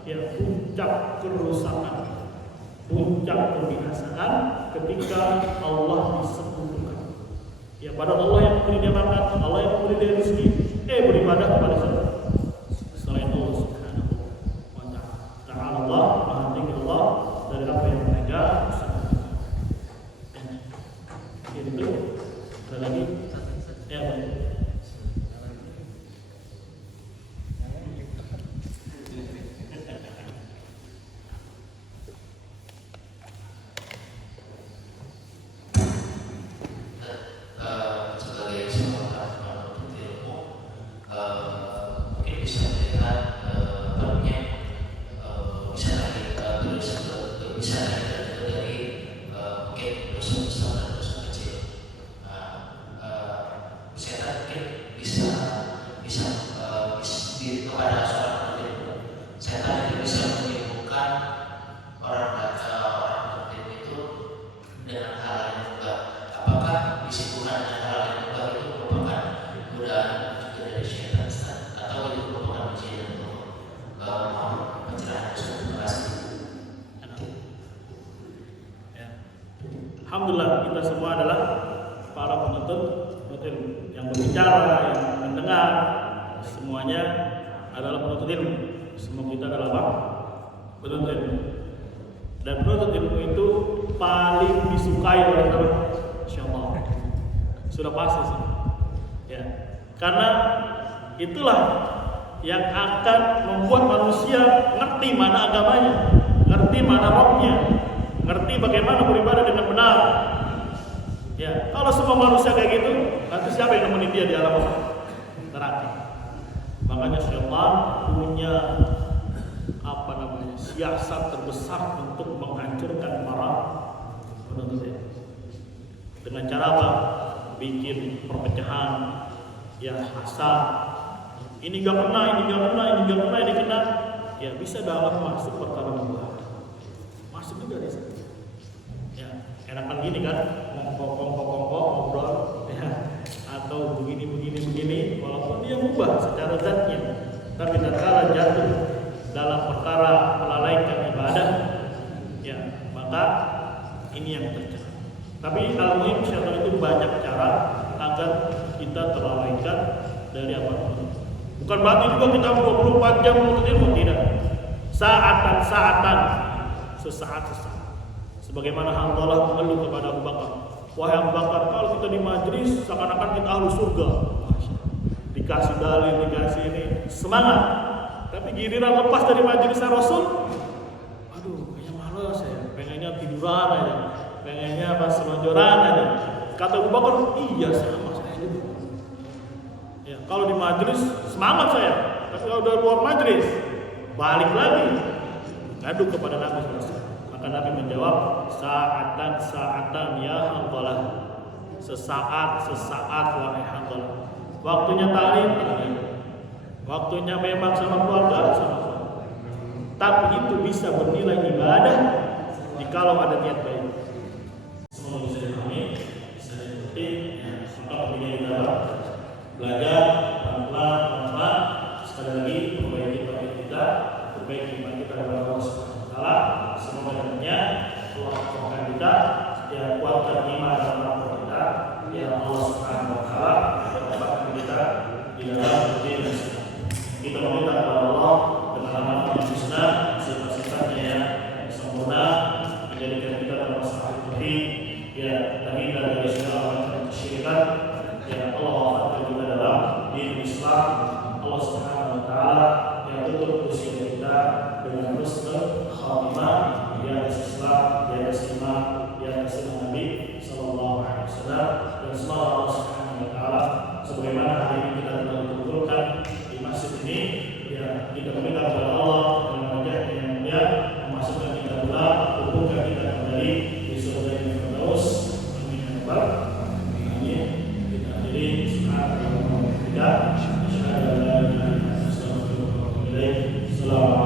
yang puncak kerusakan, puncak kebinasaan ketika Allah disekutukan. Ya padahal Allah yang memberi dia makan, Allah yang memberi dia rezeki, beribadah kepada siapa? Selain Allah Subhanahu wa taala. Ta'ala Allah, Maha Tinggi Allah dari apa yang mereka usahakan. Itu ada lagi? Ya, baik. Alhamdulillah kita semua adalah para penuntut ilmu, yang berbicara, yang mendengar, semuanya adalah penuntut ilmu. Semua kita adalah apa? Penuntut ilmu. Dan penuntut ilmu itu paling disukai oleh Allah. Insyaallah. Sudah pasti sih. Ya. Karena itulah yang akan membuat manusia ngerti mana agamanya, ngerti mana rohnya, ngerti bagaimana beribadah dengan benar. Ya, kalau semua manusia kayak gitu, nanti siapa yang nemenin dia di alam neraka? Makanya syaitan punya siasat terbesar untuk menghancurkan para penuntut ilmu. Dengan cara apa? Bikin perpecahan, ya hasad. Ini gak kena, ini gak kena, ini gak kena, ini kena. Ya bisa dalam masuk perkara membuat. masuk juga di situ. Ya, enakan gini kan, ngomong ngobrol, ya, atau begini, walaupun dia mubah secara zatnya, tapi tatkala jatuh dalam perkara melalaikan ibadah, ya, maka ini yang terjadi. Tapi al-muhim syaitan itu banyak cara agar kita terlalaikan dari apa? Bukan berarti juga kita 24 jam menuntut ilmu, tidak. Saatan, sesaat. Sebagaimana Hanzalah mengeluh kepada Abu Bakar, wahai Abu Bakar, kalau kita di majelis seakan-akan kita ahlu surga, dikasih dalil, dikasih ini, semangat. Tapi giliran lepas dari majelis Rasul, aduh, kayaknya malas ya, pengennya tiduran aja, pengennya pas selonjoran aja. Kata Abu Bakar, iya sama saya juga. Ya, kalau di majelis semangat saya, tapi kalau udah luar majelis, balik lagi, ngadu kepada Nabi SAW. Maka Nabi menjawab, saatan ya Hanzalah, sesaat wahai Hanzalah. Waktunya ta'lim, waktunya memang sama keluarga, sama keluarga. Tapi itu bisa bernilai ibadah jikalau ada niat baik. Semoga bisa dipahami, bisa diikuti. Maka pentingnya kita belajar pelan-pelan. Sekali lagi perbaiki tauhid kita, perbaiki iman kita kepada Allah Subhanahu wa taala. Semoga dengannya Allah kuatkan kita, ya kuatkan iman dan takwa kita, ya Allah Subhanahu wa taala kuatkan kita di dalam diri kita. Kita meminta kepada Allah dengan nama-Nama yang husna, sifat-sifatnya yang sempurna, menjadikan kita termasuk ahli tauhid, ya terhindar dari segala macam kesyirikan. Ya Allah wafatkan kita dalam diri Islam. Allah Subhanahu wa taala yang tutup usia kita dengan husnul khatimah, di atas Islam, di atas iman, di atas sunnah Nabi sallallahu alaihi wasallam. Dan semoga Allah Subhanahu wa taala sebagaimana hari ini kita telah dikumpulkan di masjid ini, ya kita meminta kepada Allah dengan wajah-Nya yang mulia memasukkan kita pulang, kumpulkan kita kembali di surga yang firdaus. Amin ya rabbal alamin. Kita akhiri subhanallahi wa bihamdihi, asyhadu an la ilaha illallah, astaghfiruka wa atubu ilaik. Assalamualaikum.